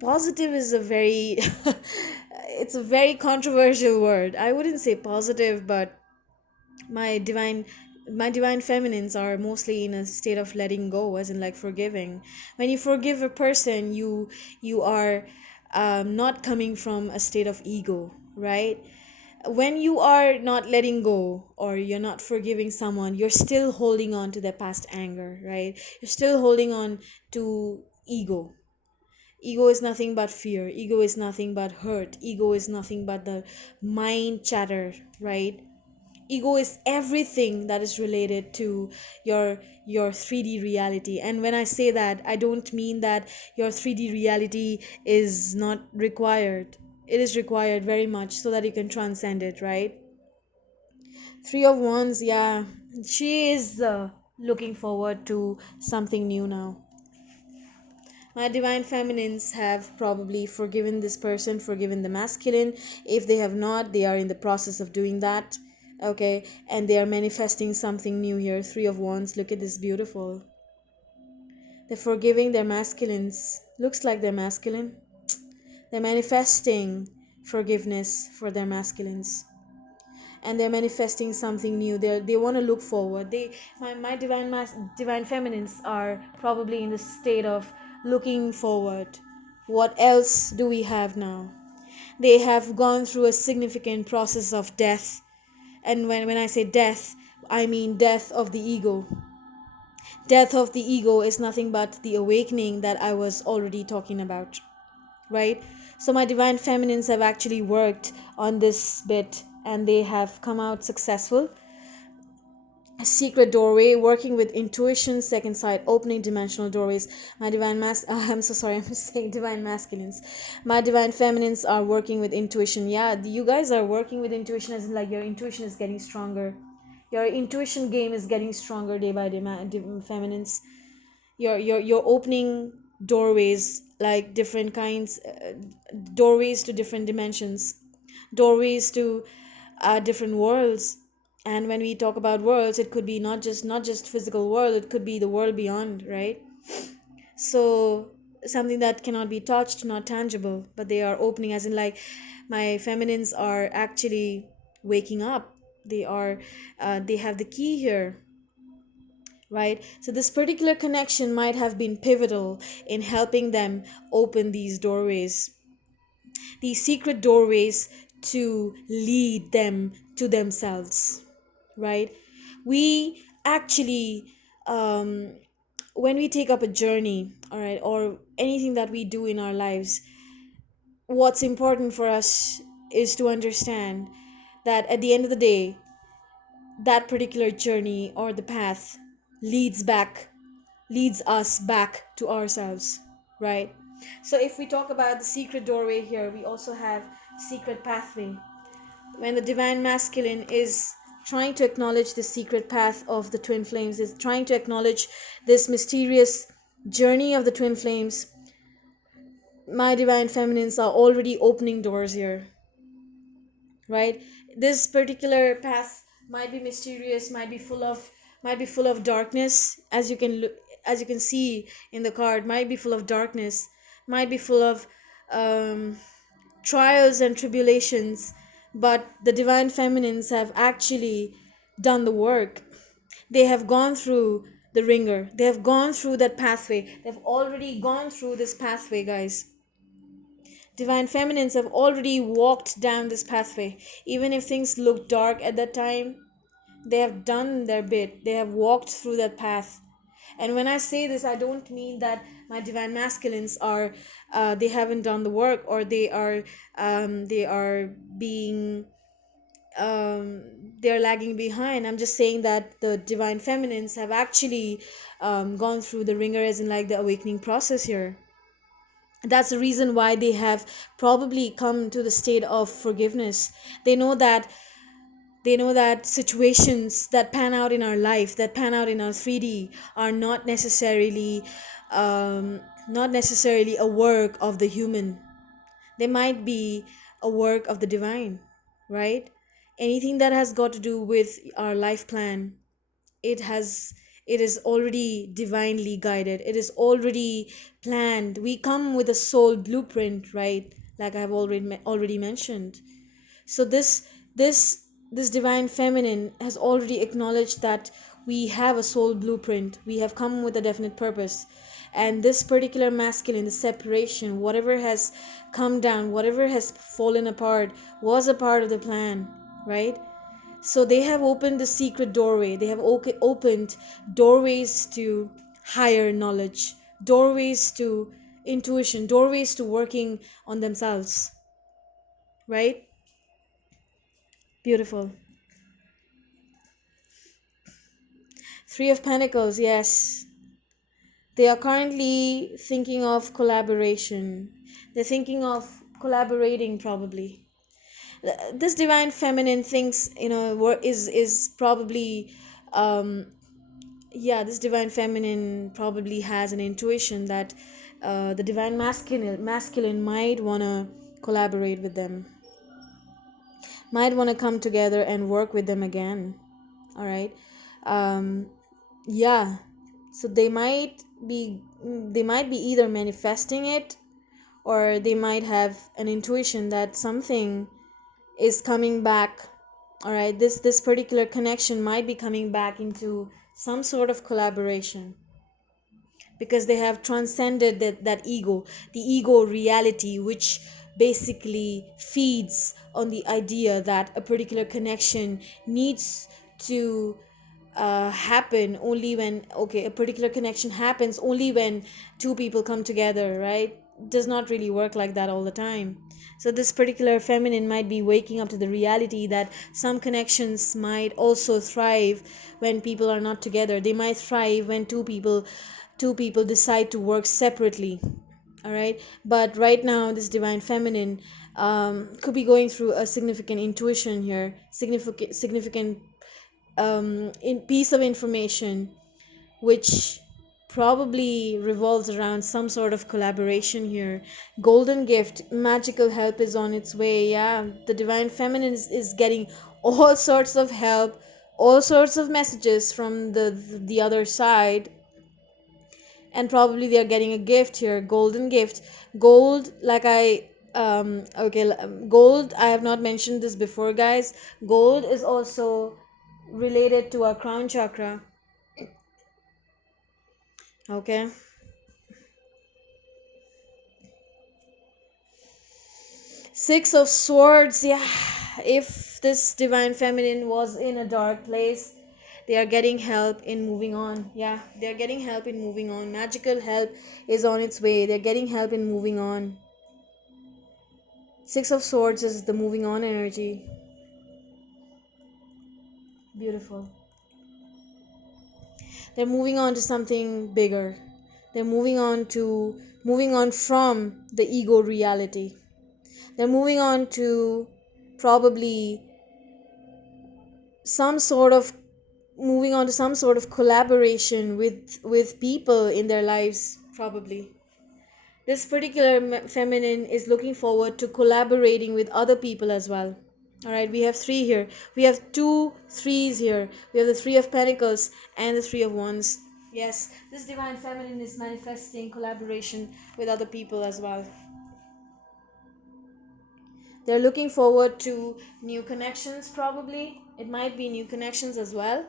positive is a very it's a very controversial word. I wouldn't say positive, but my divine my divine feminines are mostly in a state of letting go, as in like forgiving. When you forgive a person, you are not coming from a state of ego, right? When you are not letting go or you're not forgiving someone, you're still holding on to their past anger, right? You're still holding on to ego. Ego is nothing but fear. Ego is nothing but hurt. Ego is nothing but the mind chatter, right? Ego is everything that is related to your 3D reality. And when I say that, I don't mean that your 3D reality is not required. It is required very much so that you can transcend it, right? Three of Wands, yeah, she is looking forward to something new now. My divine feminines have probably forgiven this person, forgiven the masculine. If they have not, they are in the process of doing that. Okay, and they are manifesting something new here. Three of Wands, look at this, beautiful. They're forgiving their masculines. Looks like they're masculine. They're manifesting forgiveness for their masculines. And they're manifesting something new. They want to look forward. My divine feminines are probably in the state of looking forward. What else do we have now? They have gone through a significant process of death. And when I say death, I mean death of the ego. Death of the ego is nothing but the awakening that I was already talking about, right? So my divine feminines have actually worked on this bit and they have come out successful. Secret doorway, working with intuition, second sight, opening dimensional doorways. My I'm so sorry, I'm saying divine masculines. My divine feminines are working with intuition. Yeah, you guys are working with intuition, as in like your intuition is getting stronger. Your intuition game is getting stronger day by day, feminines. You're opening doorways, like different kinds, doorways to different dimensions, doorways to different worlds. And when we talk about worlds, it could be not just physical world, it could be the world beyond, right? So something that cannot be touched, not tangible, but they are opening, as in like my feminines are actually waking up. They have the key here, right? So this particular connection might have been pivotal in helping them open these doorways, these secret doorways, to lead them to themselves, right? We actually, um, when we take up a journey, all right, or anything that we do in our lives, what's important for us is to understand that at the end of the day, that particular journey or the path leads us back to ourselves, right? So if we talk about the secret doorway here, we also have secret pathway. When the divine masculine is trying to acknowledge the secret path of the twin flames, is trying to acknowledge this mysterious journey of the twin flames, my divine feminines are already opening doors here, right? This particular path might be mysterious, might be full of darkness, as you can look, as you can see in the card, might be full of darkness, might be full of um, trials and tribulations, but the divine feminines have actually done the work. They have gone through the ringer. They have gone through that pathway. They've already gone through this pathway, guys. Divine feminines have already walked down this pathway. Even if things look dark at that time, they have done their bit. They have walked through that path. And when I say this, I don't mean that my divine masculines are they haven't done the work, or they are being um, they're lagging behind. I'm just saying that the divine feminines have actually gone through the ringer, as in like the awakening process here. That's the reason why they have probably come to the state of forgiveness. They know that situations that pan out in our life, that pan out in our 3D, are not necessarily a work of the human. They might be a work of the divine, right? Anything that has got to do with our life plan, it has it is already divinely guided. It is already planned. We come with a soul blueprint, right? Like I've already mentioned. So this divine feminine has already acknowledged that we have a soul blueprint. We have come with a definite purpose. And this particular masculine, the separation, whatever has come down, whatever has fallen apart, was a part of the plan, right? So they have opened the secret doorway. They have opened doorways to higher knowledge, doorways to intuition, doorways to working on themselves, right? Beautiful. Three of Pentacles, yes. They are currently thinking of collaboration. They're thinking of collaborating, probably. This divine feminine thinks, is probably, um, yeah, this divine feminine probably has an intuition that the divine masculine might want to collaborate with them, might want to come together and work with them again. All right. um, yeah, so they might be either manifesting it, or they might have an intuition that something is coming back. All right, this particular connection might be coming back into some sort of collaboration, because they have transcended that ego, the ego reality, which basically feeds on the idea that a particular connection needs to happen only when, okay, a particular connection happens only when two people come together, right? Does not really work like that all the time. So this particular feminine might be waking up to the reality that some connections might also thrive when people are not together. They might thrive when two people decide to work separately. All right, but right now this divine feminine could be going through a significant intuition here, significant in piece of information, which probably revolves around some sort of collaboration here. Golden gift, magical help is on its way. Yeah, the divine feminine is getting all sorts of help, all sorts of messages from the other side. And probably they are getting a gift here, golden gift. Gold, like I okay, gold, I have not mentioned this before, guys. Gold is also related to our crown chakra. Okay. Six of Swords, yeah. If this divine feminine was in a dark place, they are getting help in moving on. Yeah, they are getting help in moving on. Magical help is on its way. They're getting help in moving on. Six of Swords is the moving on energy. Beautiful. They're moving on to something bigger. They're moving on from the ego reality. They're moving on to probably some sort of collaboration with people in their lives, probably. This particular feminine is looking forward to collaborating with other people as well. All right, we have three here. We have two threes here. We have the Three of Pentacles and the Three of Wands. Yes, this divine feminine is manifesting collaboration with other people as well. They're looking forward to new connections, probably. It might be new connections as well.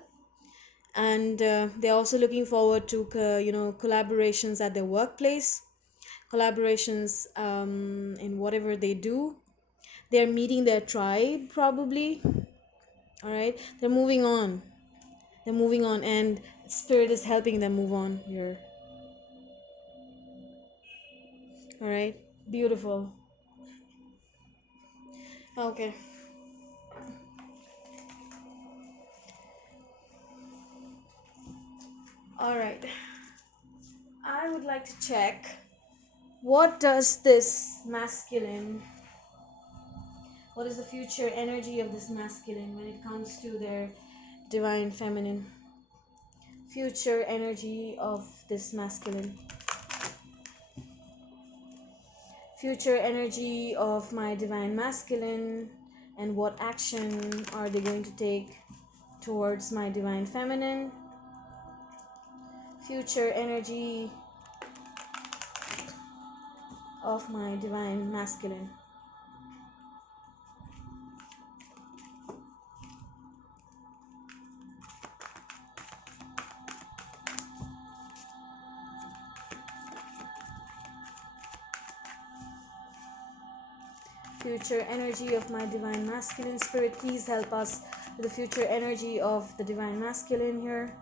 and they're also looking forward to collaborations at their workplace, collaborations in whatever they do. They're meeting their tribe probably. All right, they're moving on, and spirit is helping them move on here. All right, beautiful. Okay. All right, I would like to check, what does this masculine, what is the future energy of this masculine when it comes to their divine feminine? Future energy of this masculine. Future energy of my divine masculine, and what action are they going to take towards my divine feminine? Future energy of my divine masculine. Future energy of my divine masculine. Spirit, please help us with the future energy of the divine masculine here.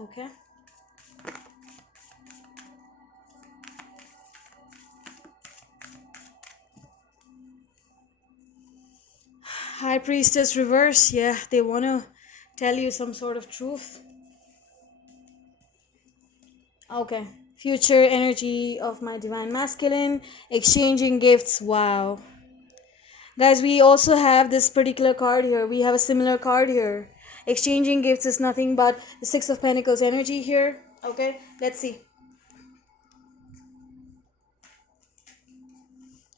Okay. High Priestess reverse. Yeah, they want to tell you some sort of truth. Okay. Future energy of my divine masculine. Exchanging gifts. Wow. Guys, we also have this particular card here. We have a similar card here. Exchanging gifts is nothing but the Six of Pentacles energy here. Okay, let's see.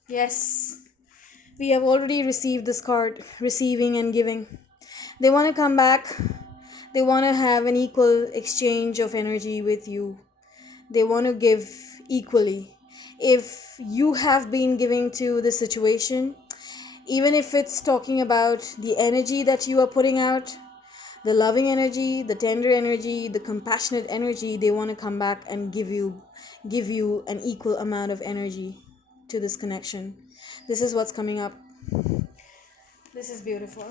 Yes, we have already received this card, receiving and giving. They want to come back. They want to have an equal exchange of energy with you. They want to give equally. If you have been giving to the situation, even if it's talking about the energy that you are putting out, the loving energy, the tender energy, the compassionate energy, they want to come back and give you an equal amount of energy to this connection. This is what's coming up. This is beautiful.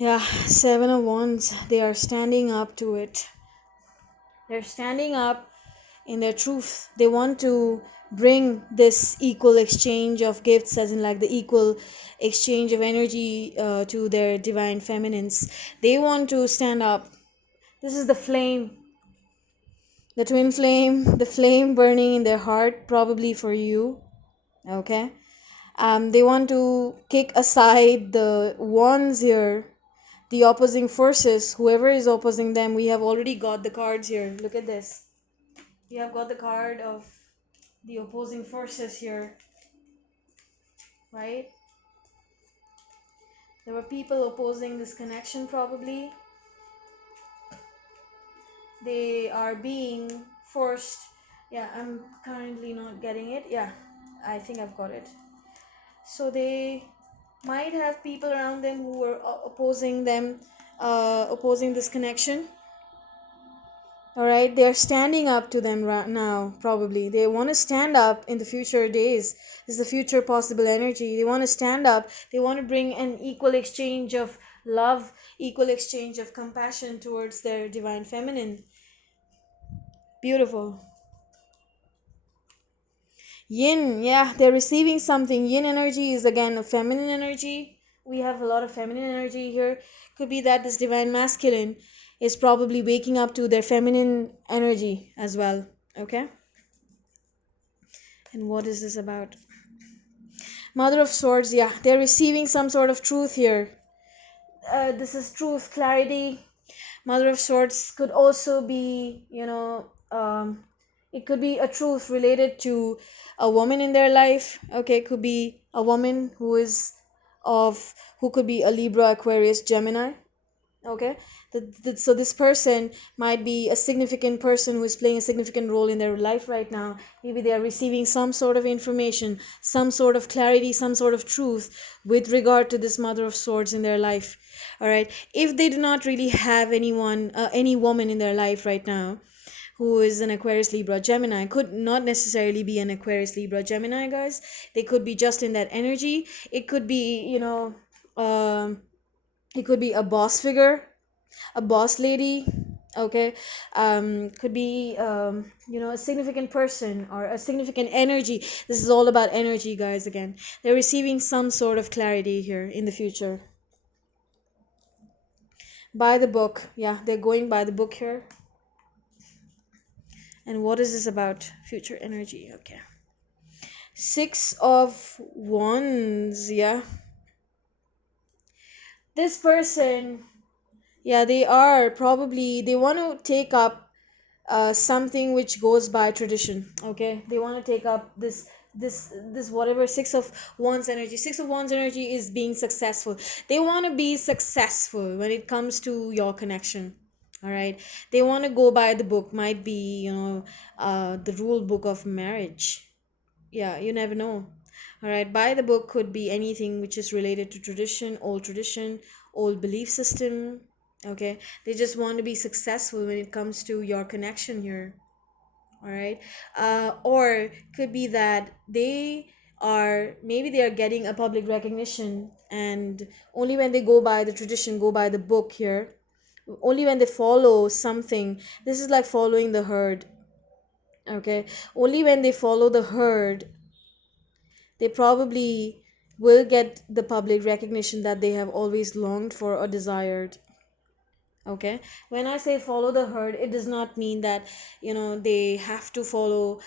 Yeah, Seven of Wands, they are standing up to it. They're standing up in their truth. They want to bring this equal exchange of gifts, as in like the equal exchange of energy to their divine feminines. They want to stand up. This is the flame, the twin flame, the flame burning in their heart, probably for you. Okay. They want to kick aside the wands here, the opposing forces, whoever is opposing them. We have already got the cards here. Look at this. We have got the card of the opposing forces here, right? There were people opposing this connection probably. They are being forced. Yeah, I'm currently not getting it. Yeah, I think I've got it. So they might have people around them who were opposing them, opposing this connection. All right, they're standing up to them right now. Probably they want to stand up in the future days. This is the future possible energy. They want to stand up. They want to bring an equal exchange of love, equal exchange of compassion towards their divine feminine. Beautiful. Yin, yeah, they're receiving something. Yin energy is again a feminine energy. We have a lot of feminine energy here. Could be that this divine masculine is probably waking up to their feminine energy as well. Okay? And what is this about? Mother of Swords, yeah, they're receiving some sort of truth here. This is truth, clarity. Mother of Swords could also be, it could be a truth related to a woman in their life. Okay, it could be a woman who could be a Libra, Aquarius, Gemini. Okay, so this person might be a significant person who is playing a significant role in their life right now. Maybe they are receiving some sort of information, some sort of clarity, some sort of truth with regard to this Mother of Swords in their life. All right, if they do not really have any woman in their life right now who is an Aquarius, Libra, Gemini, could not necessarily be an Aquarius, Libra, Gemini, guys. They could be just in that energy. It could be, um it could be a boss figure, a boss lady. Okay, could be, a significant person or a significant energy. This is all about energy, guys. Again, they're receiving some sort of clarity here in the future by the book. Yeah, they're going by the book here. And what is this about? Future energy. Okay, Six of Wands. Yeah, this person, yeah, they want to take up something which goes by tradition. Okay, they want to take up this whatever. Six of Wands energy is being successful. They want to be successful when it comes to your connection. All right, they want to go by the book. Might be, the rule book of marriage. Yeah, you never know. All right, by the book could be anything which is related to tradition, old belief system. Okay, they just want to be successful when it comes to your connection here. All right, or could be that they are getting a public recognition, and only when they go by the tradition, go by the book here, only when they follow something. This is like following the herd. Okay, only when they follow the herd, they probably will get the public recognition that they have always longed for or desired. Okay, when I say follow the herd, it does not mean that they have to follow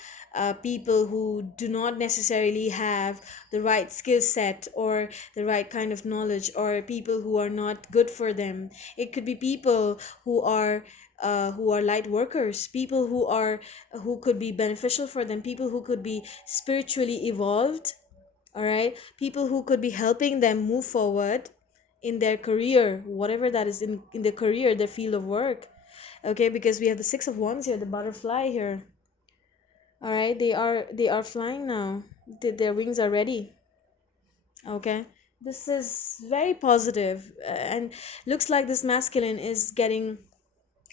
people who do not necessarily have the right skill set or the right kind of knowledge, or people who are not good for them. It could be people who are light workers, people who could be beneficial for them, people who could be spiritually evolved. All right, people who could be helping them move forward in their career, whatever that is, in their career, their field of work. Okay, because we have the Six of Wands here, the butterfly here. All right, they are flying now. Their wings are ready. Okay, this is very positive, and looks like this masculine is getting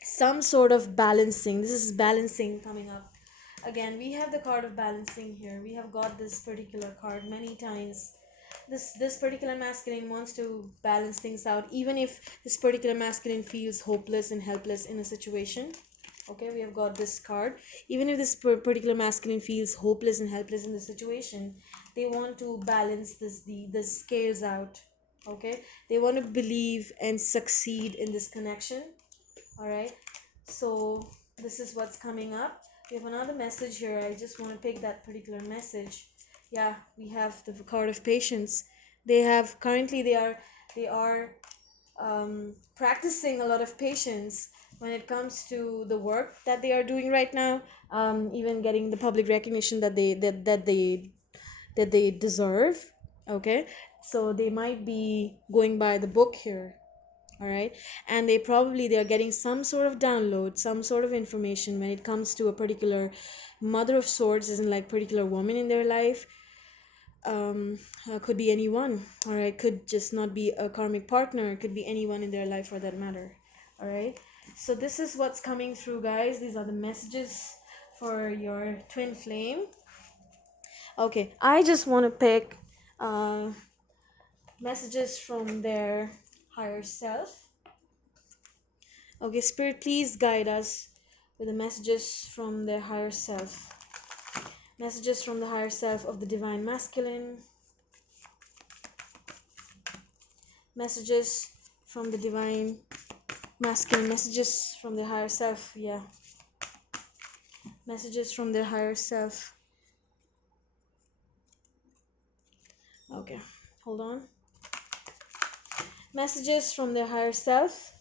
some sort of balancing. This is balancing coming up. Again, we have the card of balancing here. We have got this particular card many times. This particular masculine wants to balance things out, even if this particular masculine feels hopeless and helpless in a situation. Okay, we have got this card. Even if this particular masculine feels hopeless and helpless in the situation, they want to balance the scales out. Okay, they want to believe and succeed in this connection. All right, so this is what's coming up. We have another message here. I just want to pick that particular message. Yeah, we have the card of patience. They are practicing a lot of patience when it comes to the work that they are doing right now. Even getting the public recognition that they deserve. Okay, so they might be going by the book here. All right, and they are getting some sort of download, some sort of information when it comes to a particular Mother of Swords, isn't like particular woman in their life. Could be anyone. All right, could just not be a karmic partner, could be anyone in their life for that matter. All right, so this is what's coming through, guys. These are the messages for your twin flame. Okay, I just want to pick messages from their higher self. Okay, Spirit, please guide us with the messages from their higher self. Messages from the higher self of the Divine Masculine. Messages from the Divine Masculine. Messages from their higher self. Yeah. Messages from their higher self. Okay, hold on. Messages from their higher self.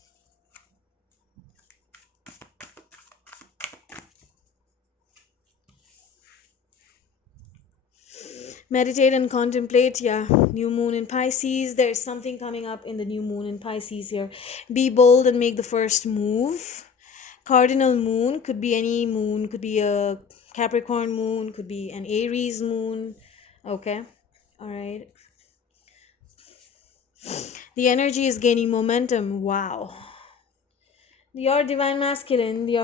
Meditate and contemplate. Yeah, new moon in Pisces. There's something coming up in the new moon in Pisces here. Be bold and make the first move. Cardinal moon could be any moon, could be a Capricorn moon, could be an Aries moon. Okay, all right. The energy is gaining momentum. Wow. Your divine masculine, the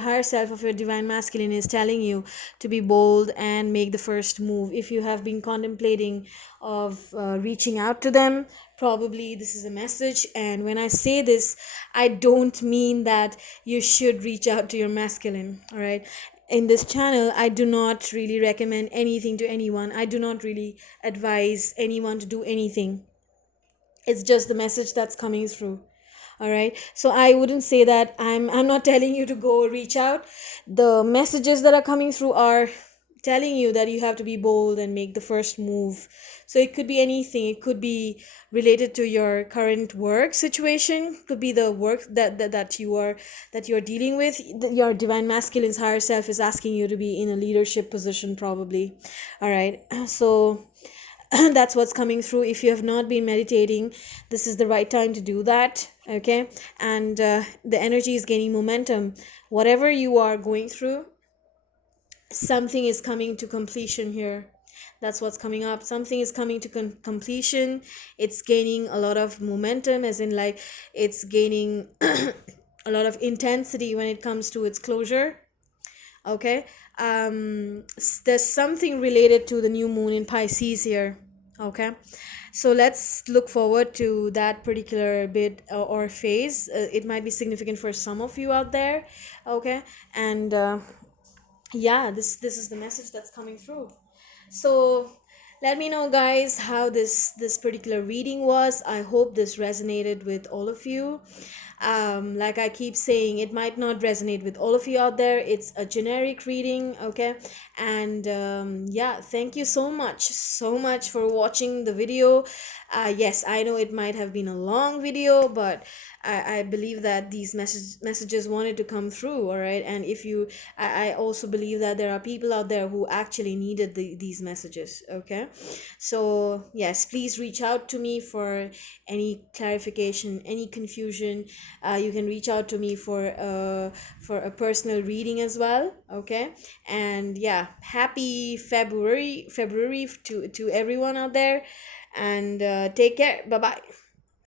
higher self of your divine masculine is telling you to be bold and make the first move. If you have been contemplating of reaching out to them, probably this is a message. And when I say this, I don't mean that you should reach out to your masculine. All right. In this channel, I do not really recommend anything to anyone. I do not really advise anyone to do anything. It's just the message that's coming through. All right, so I wouldn't say that I'm not telling you to go reach out. The messages that are coming through are telling you that you have to be bold and make the first move. So it could be anything. It could be related to your current work situation, could be the work that you're dealing with. Your divine masculine's higher self is asking you to be in a leadership position, probably. All right, so that's what's coming through. If you have not been meditating, this is the right time to do that. Okay, and the energy is gaining momentum. Whatever you are going through, something is coming to completion here. That's what's coming up. Something is coming to completion. It's gaining a lot of momentum, as in like it's gaining a lot of intensity when it comes to its closure. Okay, there's something related to the new moon in Pisces here. Okay, so let's look forward to that particular bit or phase. It might be significant for some of you out there. Okay, and yeah, this is the message that's coming through. So let me know, guys, how this particular reading was. I hope this resonated with all of you. Like I keep saying, it might not resonate with all of you out there. It's a generic reading. Okay, and yeah, thank you so much for watching the video. Yes, I know it might have been a long video, but I believe that these messages wanted to come through. All right, and if you I also believe that there are people out there who actually needed these messages. Okay, so yes, please reach out to me for any clarification, any confusion. You can reach out to me for a personal reading as well. Okay, and yeah, happy February to everyone out there, and take care. Bye bye.